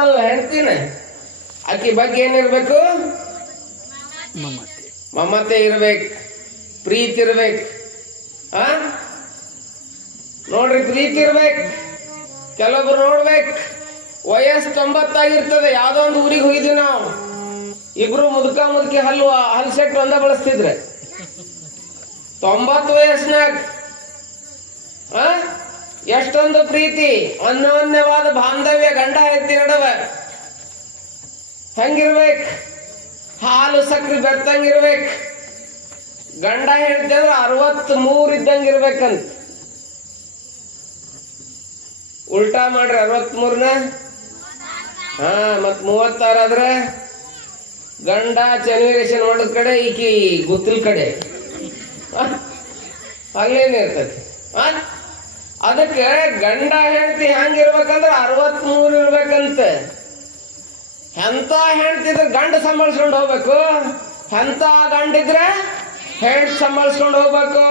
ಅದಾಳಲ್ಲ ಹೆಣ್ತಿನ, ಆಕಿ ಬಗ್ಗೆ ಏನಿರ್ಬೇಕು? ಮಮತೆ ಇರ್ಬೇಕು, ಪ್ರೀತಿ ಇರ್ಬೇಕು. ನೋಡ್ರಿ, ಪ್ರೀತಿ ಇರ್ಬೇಕು. ಕೆಲವೊಬ್ರು ನೋಡ್ಬೇಕು, ವಯಸ್ಸು 90 ಆಗಿರ್ತದೆ, ಯಾವ್ದೋ ಒಂದು ಊರಿಗೆ ಹೋಗಿದ್ವಿ ನಾವು, ಇಬ್ರು ಮುದುಕಿ ಹಲ್ಲು ಸೆಟ್ ಒಂದ ಬಳಸ್ತಿದ್ರೆ 90 ವಯಸ್ಸಿನಾಗ ಎಷ್ಟೊಂದು ಪ್ರೀತಿ, ಅನ್ಯೋನ್ಯವಾದ ಬಾಂಧವ್ಯ ಗಂಡ ಹೆಂಡತಿ ನಡುವೆ ಹಂಗಿರ್ಬೇಕು. ಹಾಲು ಸಕ್ರಿ ಬೆರ್ತಂಗಿರ್ಬೇಕು. ಗಂಡ ಹೆಂಡತಿ ಅಂದ್ರೆ 63 ಇದ್ದಂಗಿರ್ಬೇಕಂತ. ಉಲ್ಟಾ ಮಾಡ್ರಿ, 63ನ ಮತ್ 36 ಆದ್ರೆ ಗಂಡ ಚೆನ್ನಿರೇಷನ್ ನೋಡಿದ ಕಡೆ, ಈಕಿ ಗುತ್ತಲ್ ಕಡೆ ಅಲ್ಲೇನಿರ್ತದೆ. ಅದಕ್ಕೆ ಗಂಡ ಹೆಂಡತಿ ಹೆಂಗಿರ್ಬೇಕಂದ್ರೆ 63 ಇರ್ಬೇಕಂತ. ಎಂತ ಹೆಂಡತಿದ್ರೆ ಗಂಡ ಸಂಭಾಳಿಸ್ಕೊಂಡು ಹೋಗ್ಬೇಕು, ಎಂತ ಗಂಡಿದ್ರೆ ಹೆಂಡ್ ಸಂಭಾಳಿಸ್ಕೊಂಡು ಹೋಗ್ಬೇಕು.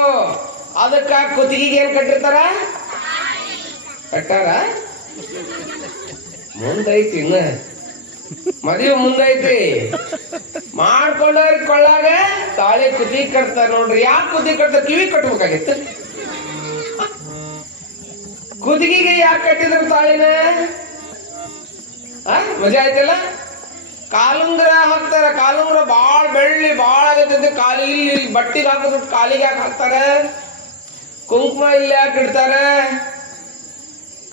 ಅದಕ್ಕ ಕುತ್ತಿಗೆಗೆ ಏನ್ ಕಟ್ಟಿರ್ತಾರ? ಕಟ್ಟಾರ ಮುಂದೈತಿ, ಇನ್ನ ಮದುವೆ ಮುಂದೈತಿ. ಮಾಡ್ಕೊಂಡವ್ರಿಗೆ ಕೊಳ್ಳಾಗ ತಾಳಿ ಕುದಿ ಕಟ್ತಾರ. ನೋಡ್ರಿ, ಯಾಕೆ ಕುದಿ ಕಟ್ತಾರ? ಕಿವಿ ಕಟ್ಬೇಕಾಗಿತ್ತು. ಕುದಿಗೆಗೆ ಯಾಕೆ ಕಟ್ಟಿದ್ರು ತಾಳಿನ? ಮಜಾ ಆಯ್ತಲ್ಲ. ಕಾಲುಂಗ್ರ ಹಾಕ್ತಾರ. ಕಾಲುಂಗ್ರ ಬಾಳ್ ಬೆಳ್ಳಿ ಬಾಳ ಆಗತ್ತೆ. ಕಾಲಿ ಇಲ್ಲಿ ಬಟ್ಟಿಗೆ ಹಾಕಿದ್ರು, ಕಾಲಿಗೆ ಯಾಕೆ ಹಾಕ್ತಾರ? ಕುಂಕುಮ ಇಲ್ಲಿ ಯಾಕೆ ಇಡ್ತಾರ?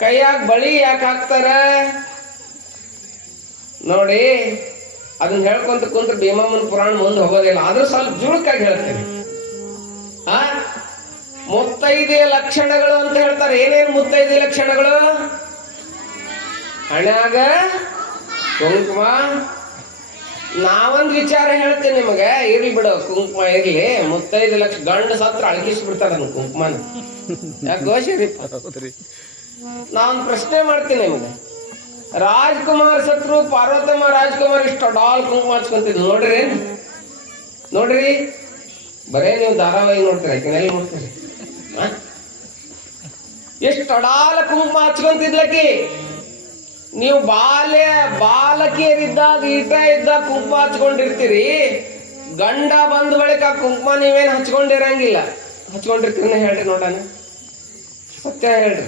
ಕೈಯಾಗ ಬಳಿ ಯಾಕೆ ಹಾಕ್ತಾರ? ನೋಡಿ, ಅದನ್ನ ಹೇಳ್ಕೊಂತ ಕುಂತ್ರೆ ಭೀಮಮ್ಮನ ಪುರಾಣ ಮುಂದೆ ಹೋಗೋದಿಲ್ಲ. ಆದ್ರೂ ಸ್ವಲ್ಪ ಜುಳುಕಾಗಿ ಹೇಳ್ತೇನೆ. ಮುತ್ತೈದೆಯ ಲಕ್ಷಣಗಳು ಅಂತ ಹೇಳ್ತಾರೆ. ಏನೇನು ಮುತ್ತೈದೆ ಲಕ್ಷಣಗಳು? ಹಣ್ಯಾಗ ಕುಂಕುಮ. ನಾವೊಂದು ವಿಚಾರ ಹೇಳ್ತೇನೆ ನಿಮಗೆ, ಇರ್ಲಿ ಬಿಡು, ಕುಂಕುಮ ಇರ್ಲಿ. ಮುತ್ತೈದೆ ಲಕ್ಷ ಗಂಡ ಸತ್ರ ಅಳಗಿಸ್ಬಿಡ್ತಾರ ಅದನ್ನ ಕುಂಕುಮನ. ಯಾಕೆ ಗೋಷರಿಪ್ಪ? ನಾವೊಂದು ಪ್ರಶ್ನೆ ಮಾಡ್ತೀನಿ ನಿಮ್ಗೆ. ರಾಜ್ಕುಮಾರ್ ಸತ್ರು, ಪಾರ್ವತಮ್ಮ ರಾಜ್ಕುಮಾರ್ ಇಷ್ಟು ಡಾಲ್ ಕುಂಕುಮ ಹಚ್ಕೊಂತಿದ್ ನೋಡ್ರಿ. ನೋಡ್ರಿ, ಬರೇ ನೀವು ಧಾರಾವಾಹಿ ನೋಡ್ತೀರ, ಆಕಿನೆಲ್ಲಿ ನೋಡ್ತೀರಿ? ಎಷ್ಟು ಅಡಾಲ ಕುಂಕುಮ ಹಚ್ಕೊಂತಿದ್ಲಕ್ಕಿ. ನೀವು ಬಾಲಕಿಯರಿದ್ದಾಗ ಈಟ ಇದ್ದಾಗ ಕುಂಕುಮ ಹಚ್ಕೊಂಡಿರ್ತೀರಿ. ಗಂಡ ಬಂದ ಬಳಿಕ ಕುಂಕುಮ ನೀವೇನು ಹಚ್ಕೊಂಡಿರಂಗಿಲ್ಲ. ಹಚ್ಕೊಂಡಿರ್ತೀರಿ ಹೇಳ್ರಿ ನೋಡೋಣ, ಸತ್ಯ ಹೇಳ್ರಿ.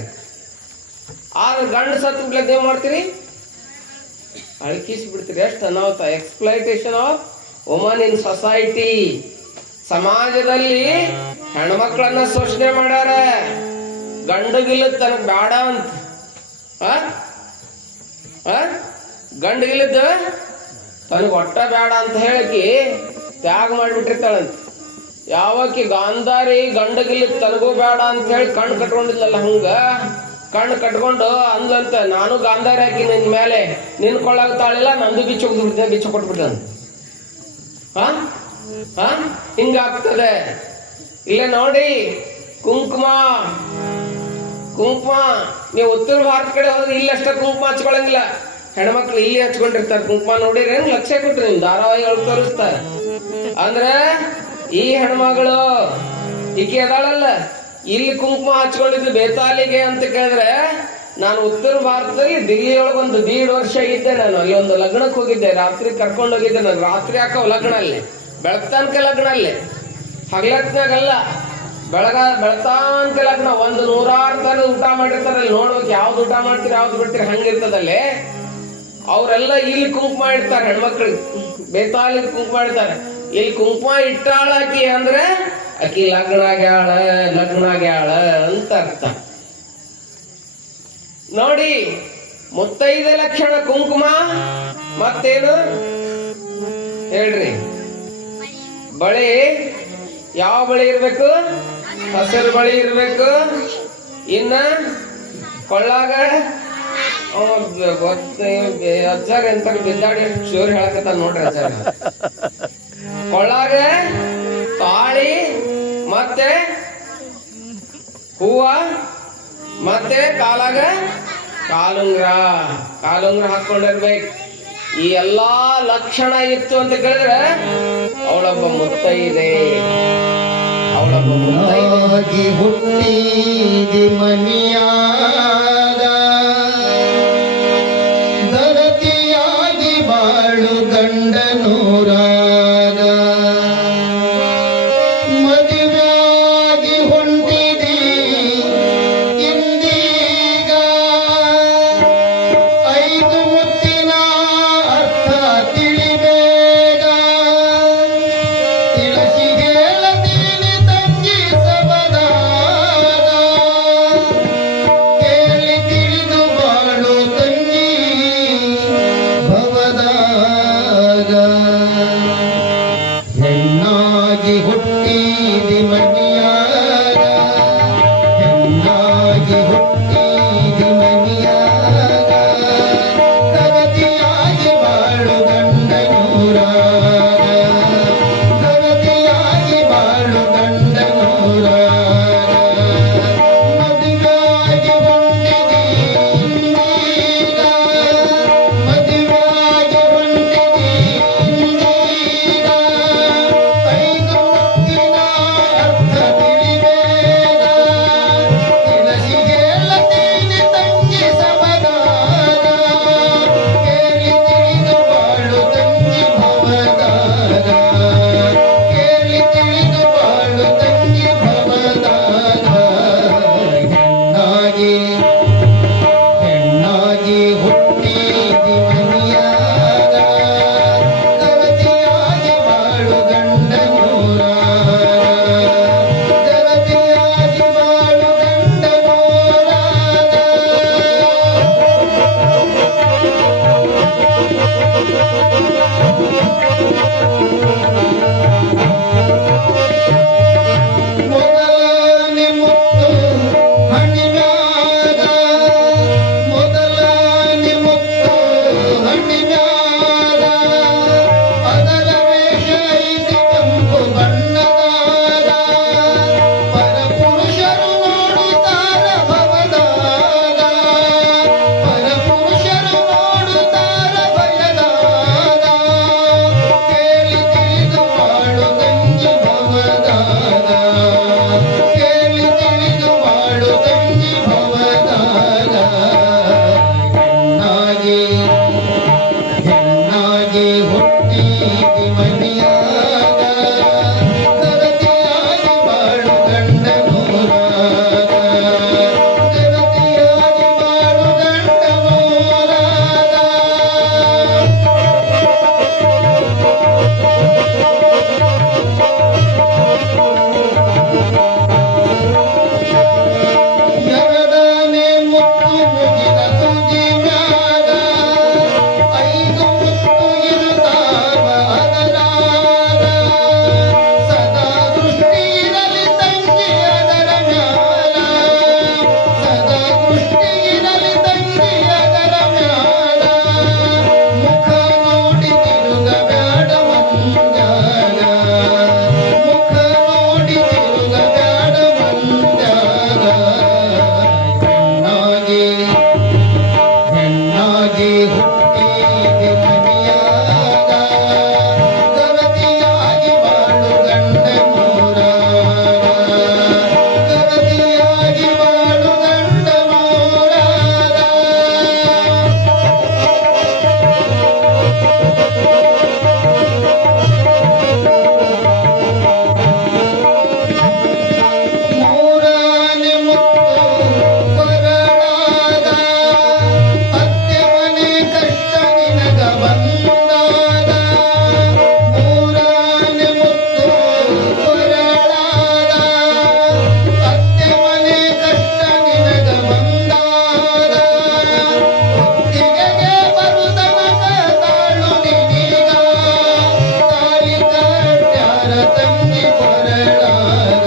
ಆದ್ರೆ ಗಂಡ ಸತ್ ಬಿಡ್ಲಕ್ಕ ಏನ್ ಮಾಡ್ತೀರಿ? ಅಳಕಿಸಿ ಬಿಡ್ತೀರಿ. ಎಷ್ಟು ಅನಾಹುತ! Exploitation of woman in society. ಸಮಾಜದಲ್ಲಿ ಹೆಣ್ಮಕ್ಳನ್ನ ಶೋಷಣೆ ಮಾಡ್ಯಾರ. ಗಂಡಗಿಲ್ಲ ತನಗ್ ಬೇಡ ಅಂತ. ಗಂಡಗಿಲ್ಲದ ತನಗ್ ಒಟ್ಟ ಬೇಡ ಅಂತ ಹೇಳಕಿ ತ್ಯಾಗ ಮಾಡ್ಬಿಟ್ಟಿರ್ತಾಳಂತ. ಯಾವಕಿ ಗಾಂಧಾರಿ ಗಂಡಗಿಲ್ಲದ ತನಗೂ ಬೇಡ ಅಂತ ಹೇಳಿ ಕಣ್ಣು ಕಟ್ಕೊಂಡಿದ್ಲಲ್ಲ, ಹಂಗ ಕಣ್ಣು ಕಟ್ಕೊಂಡು ಅಂದಂತ, ನಾನು ಗಾಂಧಾರಿ ಹಾಕಿ ನಿನ್ ಮೇಲೆ ನಿನ್ಕೊಳ್ಳಾಗ್ತಾಳಿಲ್ಲ, ನಂದು ಬಿಚ್ಚ ಹೋಗ್ಬಿಡ್ತೀನಿ, ಬಿಚ್ಚ ಕೊಟ್ಬಿಟ್ಟ. ಹಿಂಗಾಗ್ತದೆ. ಇಲ್ಲ ನೋಡಿ, ಕುಂಕುಮ ನೀವು ಉತ್ತರ ಭಾರತ ಕಡೆ ಹೋದ್ರೆ ಇಲ್ಲಷ್ಟ ಕುಂಕುಮ ಹಚ್ಕೊಳಂಗಿಲ್ಲ. ಹೆಣ್ಮಕ್ಳು ಇಲ್ಲಿ ಹಚ್ಕೊಂಡಿರ್ತಾರೆ ಕುಂಕುಮ. ನೋಡಿರಿ, ಲಕ್ಷ್ಯ ಕೊಟ್ರಿ, ನಿಮ್ ಧಾರಾವಾಹಿ ಒಳಗೆ ತೋರಿಸ್ತಾರೆ. ಅಂದ್ರೆ ಈ ಹೆಣ್ಮಗಳು ಈಕೆ ಅದಾಳಲ್ಲ, ಇಲ್ಲಿ ಕುಂಕುಮ ಹಚ್ಕೊಂಡಿದ್ದು ಬೇತಾಲಿಗೆ ಅಂತ ಕೇಳಿದ್ರೆ, ನಾನು ಉತ್ತರ ಭಾರತದಲ್ಲಿ ದಿಲ್ಲಿಯೊಳಗೊಂದು 1.5 ವರ್ಷ ಇದ್ದೆ. ನಾನು ಅಲ್ಲಿ ಒಂದು ಲಗ್ನಕ್ಕೆ ಹೋಗಿದ್ದೆ, ರಾತ್ರಿ ಕರ್ಕೊಂಡು ಹೋಗಿದ್ದೆ. ನಾನು ರಾತ್ರಿ ಹಾಕೋ ಲಗ್ನ ಅಲ್ಲಿ, ಬೆಳಗ್ತಾನ್ಕ ಲಗ್ನ ಅಲ್ಲಿ, ಹಗಲತ್ನಾಗಲ್ಲ, ಬೆಳತಾನ್ಕ ಲಗ್ನ. 100 ತರ ಊಟ ಮಾಡಿರ್ತಾರೆ ಅಲ್ಲಿ. ನೋಡ್ಬೇಕು ಯಾವ್ದು ಊಟ ಮಾಡ್ತೀರಿ, ಯಾವ್ದು ಬಿಡ್ತೀರಿ, ಹಂಗಿರ್ತದಲ್ಲಿ. ಅವರೆಲ್ಲ ಇಲ್ಲಿ ಕುಂಕುಮ ಇಡ್ತಾರೆ ಹೆಣ್ಮಕ್ಳಿಗೆ, ಬೇತಾಲಿ ಕುಂಕುಮ ಇಡ್ತಾರೆ. ಇಲ್ಲಿ ಕುಂಕುಮ ಇಟ್ಟಾಳಾಕಿ ಅಂದ್ರೆ ಆಕಿ ಲಗ್ನ ಆಗ್ಯಾಳ ಅಂತ ಅರ್ಥ. ನೋಡಿ, ಮುತ್ತೈದೆ ಲಕ್ಷಣ ಕುಂಕುಮ. ಮತ್ತೇನು ಹೇಳ್ರಿ? ಬಳಿ. ಯಾವ ಬಳಿ ಇರ್ಬೇಕು? ಹಸಿರು ಬಳಿ ಇರ್ಬೇಕು. ಇನ್ನ ಕೊಳ್ಳಾಗ ಅಜ್ಜಾರ ಎಂತ ಬಿದ್ದಾಡಿ ಶೋರ್ ಹೇಳಕತ್ತ ನೋಡ್ರಿ. ಅಜ್ಜಾರ ಕೊಳ್ಳಾಗ ತಾಳಿ, ಮತ್ತೆ ಹೂವ, ಮತ್ತೆ ಕಾಲಾಗ ಕಾಲುಂಗ್ರ ಹಾಕೊಂಡಿರ್ಬೇಕು. ಈ ಎಲ್ಲಾ ಲಕ್ಷಣ ಇತ್ತು ಅಂತ ಕೇಳಿದ್ರೆ ಅವಳೊಬ್ಬ ಮುತ್ತೈದೆ. ಹುಟ್ಟಿದಿ ಮನಿಯಾಗ ಧರತಿ ಬಾಳು ಗಂಡನೂರಾಗ ಮದುವೆಯಾಗಿ ಹೊಂಟಿದಿ ಇಂದೀಗ ಐದು ಮುತ್ತಿನ ಅರ್ಥ ತಿಳಿಬೇಗ ತಿಳಿಸಿ ಹೇಳತೀನಿ ತಂಗಿ ಸಬದಾಗ ಕೇಳಿ ತಿಳಿದು ಬಾಳು ತಂಗಿ ಭವದಾಗ ಹೆಣ್ಣಾಗಿ ಹುಟ್ಟಿದಿ ಮನಿಯಾಗ ಹೆಣ್ಣಾಗಿ ಹುಟ್ಟಿದಿ ಮನಿಯಾಗ ಕರತಿಯಾಗಿ ಬಾಳು ಗಂಡನೂರಾಗ ಕರತಿಯಾಗಿ ಬಾಳು ಗಂಡನೂರಾಗ ಮದುವೆಯಾಗಿ ಹೊಂಟಿದಿ ಇಂದೀಗ ಮದುವೆಯಾಗಿ ಹೊಂಟಿದಿ ಇಂದೀಗ ಐದು ಮುತ್ತಿನ ಅರ್ಥ ತಿಳಿಬೇಗ ತಿಳಿಸಿ ಹೇಳತೀನಿ ತಂಗಿ ಸಬದಾಗ ಕೇಳಿ ತಿಳಿದು ಬಾಳು ತಂಗಿ ಭವದಾಗ ಕೇಳಿ ತಿಳಿದು ಬಾಳು ತಂಗಿ ಭವದಾಗ ಹೆಣ್ಣಾಗಿ ಹುಟ್ಟಿದಿ ಮನಿಯಾಗ ಕರತಿಯಾಗಿ ಬಾಳು ಗಂಡನೂರಾಗ ಕರತಿಯಾಗಿ ಬಾಳು ಗಂಡನೂರಾಗ ಮೊದಲನೇ ಮುತ್ತು ಹಣ್ಣಿನಾಗ ಮೊದಲನೇ ಮುತ್ತು ಹಣ್ಣಿನಾಗ ಅದರ ವೇಷ ಐತಿ ಕೆಂಪು ಬಣ್ಣದಾಗ ಪರಪುರುಷರು ನೋಡುತ್ತಾರ ಭವದಾಗ ಪರಪುರುಷರು ನೋಡುತ್ತಾರ ಭಯದಾಗ ಕೇಳಿ ತಿಳಿದು ಬಾಳು ತಂಗಿ ಭವದಾಗ ಕೇಳಿ ತಿಳಿದು ಬಾಳು ತಂಗಿ ಭವದಾಗ ಹೆಣ್ಣಾಗಿ ಹುಟ್ಟಿದಿ ಮನಿಯಾಗ ಕರತಿಯಾಗಿ ಬಾಳು ಗಂಡನೂರಾಗ ಕರತಿಯಾಗಿ ಬಾಳು ಗಂಡನೂರಾಗ ಎರಡನೇ ಮುತ್ತು ಮುಗಿದ ತುದಿ ಮ್ಯಾಗ ಐದು ಮುತ್ತು ಇರುತ್ತಾವ ಅದರಾಗ ಸದಾ ದೃಷ್ಟಿ ಇರಲಿ ತಂಗಿ ಅದರ ಮ್ಯಾಲ ಸದಾ ದೃಷ್ಟಿ ಇರಲಿ ತಂಗಿ ಅದರ ಮ್ಯಾಲ ಮುಖ ನೋಡಿ ತಿರುಗಬ್ಯಾಡ ಮಂದ್ಯಾಗ ಮುಖ ನೋಡಿ ತಿರುಗಬ್ಯಾಡ ಮಂದ್ಯಾಗ ಹೆಣ್ಣಾಗಿ ಹುಟ್ಟಿದಿ ಮನಿಯಾಗ ಕರತಿಯಾಗಿ ಬಾಳು ಗಂಡನೂರಾಗ ಕರತಿಯಾಗಿ ಬಾಳು ಗಂಡನೂರಾಗ ಮೂರನೇ ಮುತ್ತು ಕೊರಳಾಗ ಅತ್ತೆ ಮನೆ ಕಷ್ಟ ನಿನಗ ಬಂದಾಗ ಮೂರನೇ ಮುತ್ತು ಕೊರಳಾಗ ಅತ್ತೆ ಮನೆ ಕಷ್ಟ ನಿನಗ ಬಂದಾಗ ಹೊತ್ತಿಗೆಗೆ ಬರುತನಕ ತಾಳು ನಿನೀಗ ತಾಳಿ ಕಟ್ಟ್ಯಾರ ತಂಗಿ ಕೊರಳಾಗ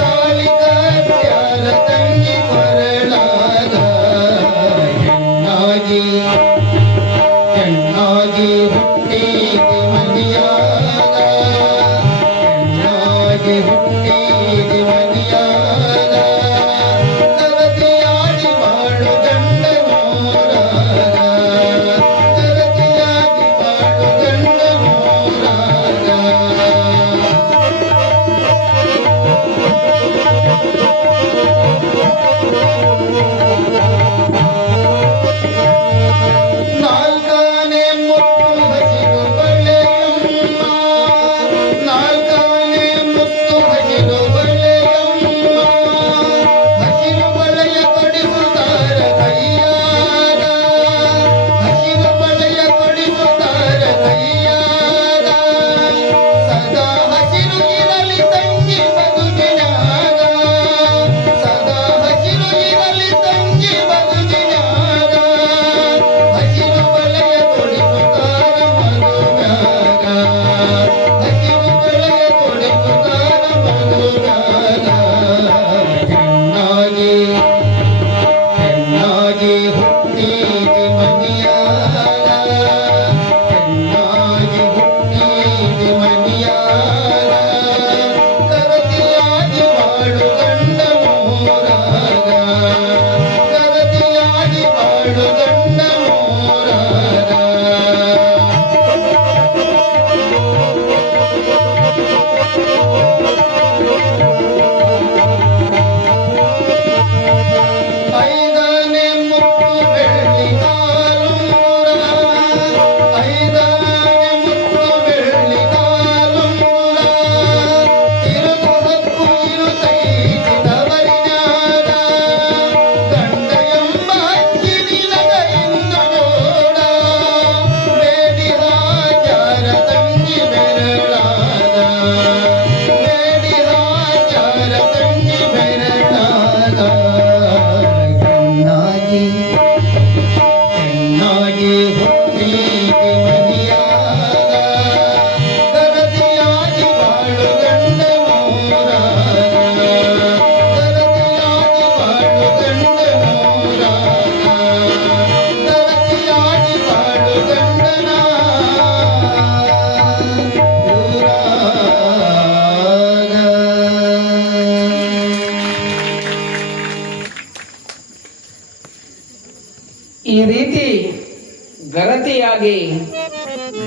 ತಾಳಿ ಕಟ್ಟ್ಯಾರ ತಂಗಿ ಕೊರಳಾಗ ಹೆಣ್ಣಾಗಿ ಹುಟ್ಟಿದಿ ಮನಿಯಾಗ ಹೆಣ್ಣಾಗಿ ಹುಟ್ಟಿದಿ ಮನಿಯಾಗ ಕರತಿಯಾಗಿ ಬಾಳು ಗಂಡನೂರಾಗ ಕರತಿಯಾಗಿ ಬಾಳು ಗಂಡನೂರಾಗ ನಾಲ್ಕನೇ ಮುತ್ತು ಗರತಿಯಾಗಿ ಹುಟ್ಟಿದೆ ಮನಿಯಾಗ ಗರತಿಯಾಗಿ ಬಾಳು ಗಂಡ ಮೋರಾಗ ಗರತಿಯಾಗಿ ಬಾಳು ಗಂಡ ಮೋರಾಗ ಗರತಿಯಾಗಿ ಬಾಳು ಗಂಡನ ಈ ರೀತಿ ಗರತಿಯಾಗಿ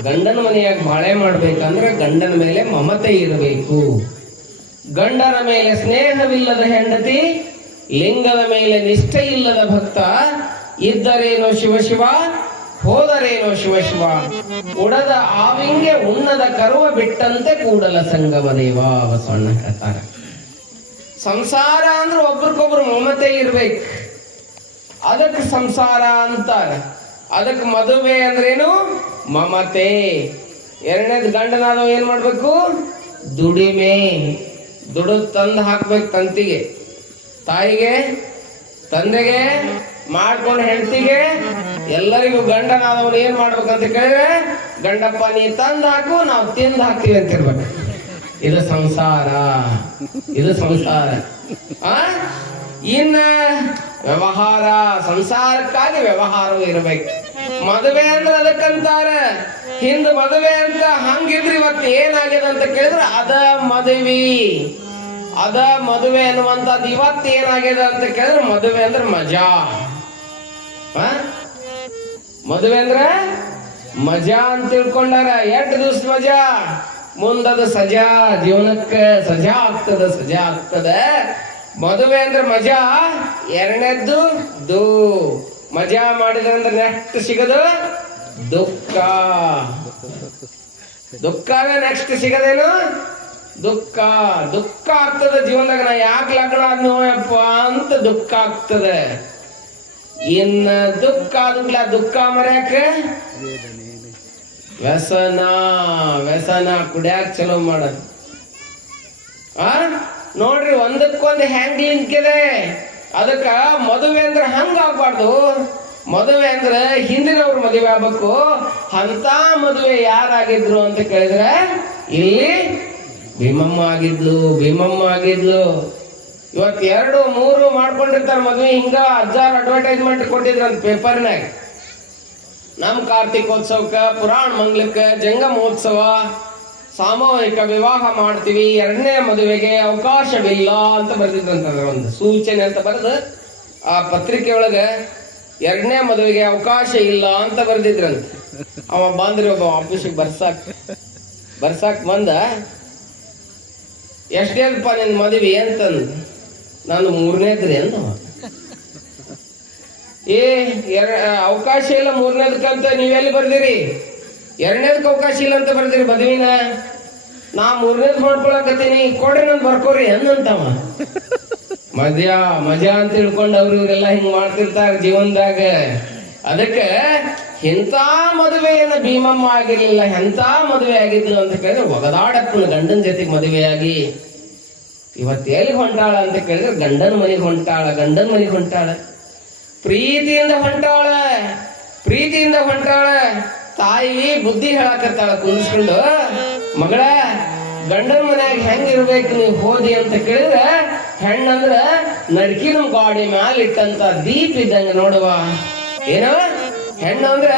ಗಂಡನ ಮನೆಯಾಗಿ ಬಾಳೆ ಮಾಡ್ಬೇಕಂದ್ರೆ ಗಂಡನ ಮೇಲೆ ಮಮತೆ ಇರಬೇಕು. ಗಂಡನ ಮೇಲೆ ಸ್ನೇಹವಿಲ್ಲದ ಹೆಂಡತಿ, ಲಿಂಗದ ಮೇಲೆ ನಿಷ್ಠೆ ಇಲ್ಲದ ಭಕ್ತ, ಇದ್ದರೇನೋ ಶಿವಶಿವ ಹೋದರೇನೋ ಶಿವಶಿವ, ಉಡದ ಆವಿಂಗೆ ಉಣ್ಣದ ಕರುವ ಬಿಟ್ಟಂತೆ ಕೂಡಲ ಸಂಗಮ ದೇವ ಬಸವಣ್ಣ ಹೇಳ್ತಾರೆ. ಸಂಸಾರ ಅಂದ್ರೆ ಒಬ್ರಿಗೊಬ್ರು ಮಮತೆ ಇರ್ಬೇಕು, ಅದಕ್ಕೆ ಸಂಸಾರ ಅಂತಾರೆ. ಅದಕ್ಕೆ ಮದುವೆ ಅಂದ್ರೇನು? ಮಮತೆ. ಎರಡನೇದು ಗಂಡನಾದವ ಏನ್ ಮಾಡ್ಬೇಕು? ದುಡಿಮೆ. ದುಡಿದು ತಂದು ಹಾಕ್ಬೇಕು ತಂತಿಗೆ, ತಾಯಿಗೆ, ತಂದೆಗೆ, ಮಾಡ್ಕೊಂಡು ಹೆಂಡತಿಗೆ, ಎಲ್ಲರಿಗೂ ಗಂಡನಾದವನು ಏನ್ ಮಾಡ್ಬೇಕಂತ ಕೇಳಿದ್ರೆ, ಗಂಡಪ್ಪ ನೀ ತಂದು ಹಾಕು, ನಾವು ತಿಂದು ಹಾಕ್ತೀವಿ ಅಂತಿರ್ಬೇಕು. ಇದು ಸಂಸಾರ, ಇದು ಸಂಸಾರ. ಇನ್ನ ವ್ಯವಹಾರ, ಸಂಸಾರಕ್ಕಾಗಿ ವ್ಯವಹಾರವೂ ಇರ್ಬೇಕು. ಮದುವೆ ಅಂದ್ರೆ ಅದಕ್ಕಂತಾರ. ಹಿಂದ ಮದುವೆ ಅಂತ ಹಂಗಿದ್ರಿ, ಇವತ್ತು ಏನಾಗಿದೆ ಅಂತ ಕೇಳಿದ್ರೆ ಅದ ಮದುವೆ, ಅದ ಮದುವೆ ಅನ್ನುವಂಥದ್ದು. ಇವತ್ತು ಏನಾಗಿದೆ ಅಂತ ಕೇಳಿದ್ರೆ ಮದುವೆ ಅಂದ್ರೆ ಮಜಾ. ಮದುವೆ ಅಂದ್ರೆ ಮಜಾ ಅಂತ ತಿಳ್ಕೊಂಡಾರ. 8 ದಿವಸ ಮಜಾ, ಮುಂದದು ಸಜಾ, ಜೀವನಕ್ಕೆ ಸಜಾ ಆಗ್ತದ, ಸಜಾ ಆಗ್ತದ. ಮದುವೆ ಅಂದ್ರೆ ಮಜಾ. ಎರಡನೇದ್ದು ಮಜಾ ಮಾಡಿದ್ರಂದ್ರೆ ನೆಕ್ಸ್ಟ್ ಸಿಗದು ದುಃಖ. ದುಃಖವೇ ನೆಕ್ಸ್ಟ್ ಸಿಗದೇನು? ದುಃಖ. ದುಃಖ ಆಗ್ತದೆ ಜೀವನದಾಗ. ನಾ ಯಾಕೆ ಲಗ್ನ ಆದ್ನೋಯಪ್ಪ ಅಂತ ದುಃಖ ಆಗ್ತದೆ. ಇನ್ನ ದುಃಖ ಆದ್ಮೇಲೆ ದುಃಖ ಮರ್ಯಾಕ ವ್ಯಸನ. ವ್ಯಸನ ಕುಡಿಯಾಕ ಚಲೋ ಮಾಡೋದು. ನೋಡ್ರಿ, ಒಂದಕ್ಕೊಂದು ಹೆಂಗ್ ಲಿಂಕ್ ಇದೆ. ಅದಕ್ಕ ಮದುವೆ ಅಂದ್ರೆ ಹಂಗ ಆಗ್ಬಾರ್ದು. ಮದುವೆ ಅಂದ್ರೆ ಹಿಂದಿನವ್ರು ಮದುವೆ ಆಗ್ಬೇಕು. ಅಂತ ಮದುವೆ ಯಾರಾಗಿದ್ರು ಅಂತ ಕೇಳಿದ್ರೆ ಇಲ್ಲಿ ಭೀಮಮ್ಮ ಆಗಿದ್ಲು, ಭೀಮಮ್ಮ ಆಗಿದ್ಲು. ಇವತ್ತು 2, 3 ಮಾಡ್ಕೊಂಡಿರ್ತಾರ ಮದುವೆ. ಹಿಂಗ 1000 ಅಡ್ವರ್ಟೈಸ್ಮೆಂಟ್ ಕೊಟ್ಟಿದ್ರಂತ ಪೇಪರ್ನಾಗ. ನಮ್ ಕಾರ್ತಿಕೋತ್ಸವಕ್ಕ, ಪುರಾಣ ಮಂಗ್ಲಕ್ಕ, ಜಂಗಮೋತ್ಸವ, ಸಾಮೂಹಿಕ ವಿವಾಹ ಮಾಡ್ತೀವಿ, 2ನೇ ಮದುವೆಗೆ ಅವಕಾಶವಿಲ್ಲ ಅಂತ ಬರ್ದಿದ್ರಂತಂದ್ರೆ ಒಂದು ಸೂಚನೆ ಅಂತ ಬರೆದು ಆ ಪತ್ರಿಕೆ ಒಳಗೆ 2ನೇ ಮದುವೆಗೆ ಅವಕಾಶ ಇಲ್ಲ ಅಂತ ಬರ್ದಿದ್ರಂತ. ಅವ ಬಂದ್ರಿ ಒಬ್ಬ ಆಫೀಸಿಗೆ ಬರ್ಸಾಕ್ ಬಂದ. ಎಷ್ಟೇಲ್ಪ ನಿನ್ ಮದುವೆ ಅಂತಂದು. ನಾನು 3ನೇದ್ರಿ ಅಂದ. ಅವಕಾಶ ಇಲ್ಲ 3ನೇದಕ್ಕಂತ ನೀವೆಲ್ಲಿ ಬರ್ದಿರಿ? 2ನೇದಕ್ಕೆ ಅವಕಾಶ ಇಲ್ಲ ಅಂತ ಬರ್ದಿರಿ ಮದುವಿನ. ನಾ 3ನೇದ್ ಮಾಡ್ಕೊಳಕತ್ತೀನಿ, ಕೊಡ್ರಿ ನನ್ ಬರ್ಕೋರಿ ಅಂದಂತವ. ಮಜಾ ಅಂತ ತಿಳ್ಕೊಂಡು ಅವ್ರು ಇವರೆಲ್ಲ ಹಿಂಗ್ ಮಾಡ್ತಿರ್ತಾರ ಜೀವನದಾಗ. ಅದಕ್ಕೆ ಎಂತ ಮದುವೆಯನ್ನ ಭೀಮಮ್ಮ ಆಗಿರ್ಲಿಲ್ಲ, ಎಂತ ಮದುವೆ ಆಗಿದ್ಲು ಅಂತ ಕೇಳಿದ್ರೆ ಒಗದಾಡಪ್ಪನ ಗಂಡನ ಜೊತೆಗೆ ಮದುವೆಯಾಗಿ ಇವತ್ತು ಎಲ್ಲಿ ಹೊಂಟಾಳ ಅಂತ ಕೇಳಿದ್ರೆ ಗಂಡನ ಮನೆಗೆ ಹೊಂಟಾಳ, ಗಂಡನ ಮನೆಗೆ ಹೊಂಟಾಳ. ಪ್ರೀತಿಯಿಂದ ಹೊಂಟಾಳ. ತಾಯಿ ಬುದ್ಧಿ ಹೇಳಕತ್ತಾಳ ಕುಂದಿಸ್ಕೊಂಡು, ಮಗಳ ಗಂಡನ ಮನ್ಯಾಗ ಹೆಂಗಿರ್ಬೇಕು ನೀವು ಹೋದಿ ಅಂತ ಕೇಳಿದ್ರೆ, ಹೆಣ್ಣಂದ್ರ ನಡ್ಕಿನ ಗಾಡಿ ಮ್ಯಾಲ ಇಟ್ಟಂತ ದೀಪ ಇದ್ದಂಗ ನೋಡುವ. ಏನೋ ಹೆಣ್ಣು ಅಂದ್ರೆ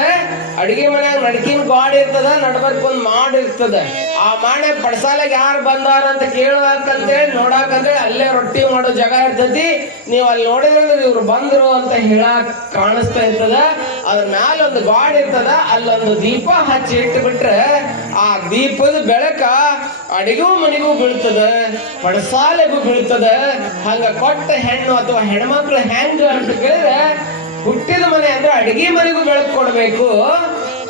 ಅಡಿಗೆ ಮನ್ಯಾಗ ನಡ್ಕಿನ ಗಾಡಿ ಇರ್ತದ, ನಡ್ಬರ್ಕೊಂದ್ ಮಾಡಿರ್ತದ. ಆ ಮಾಡೆ ಪಡ್ಸಾಲಾಗ ಯಾರು ಬಂದಾರ ಅಂತ ಕೇಳಬೇಕಂತೇಳಿ ನೋಡಾಕಂತೇಳಿ ಅಲ್ಲೇ ರೊಟ್ಟಿ ಮಾಡೋ ಜಾಗ ಇರ್ತತಿ. ನೀವು ಅಲ್ಲಿ ನೋಡಿದ್ರೆ ಇವ್ರು ಬಂದ್ರು ಅಂತ ಹೇಳಕ್ ಕಾಣಿಸ್ತಾ ಇರ್ತದ. ಅದ್ರ ಮ್ಯಾಲ ಒಂದು ಗಾಡಿ ಇರ್ತದ, ಅಲ್ಲೊಂದು ದೀಪ ಹಚ್ಚಿ ಇಟ್ಟು ಬಿಟ್ರೆ ಆ ದೀಪದ ಬೆಳಕ ಅಡಿಗೂ ಮನೆಗೂ ಬೀಳ್ತದ, ಪಡಸಾಲೆಗೂ ಬೀಳ್ತದ. ಹಂಗ ಕೊಟ್ಟ ಹೆಣ್ಣು ಅಥವಾ ಹೆಣ್ಮಕ್ಳು ಹೆಂಗ ಅಂತ ಕೇಳಿದ್ರೆ, ಹುಟ್ಟಿದ ಮನೆ ಅಂದ್ರೆ ಅಡಿಗೆ ಮನೆಗೂ ಬೆಳಕು ಕೊಡಬೇಕು,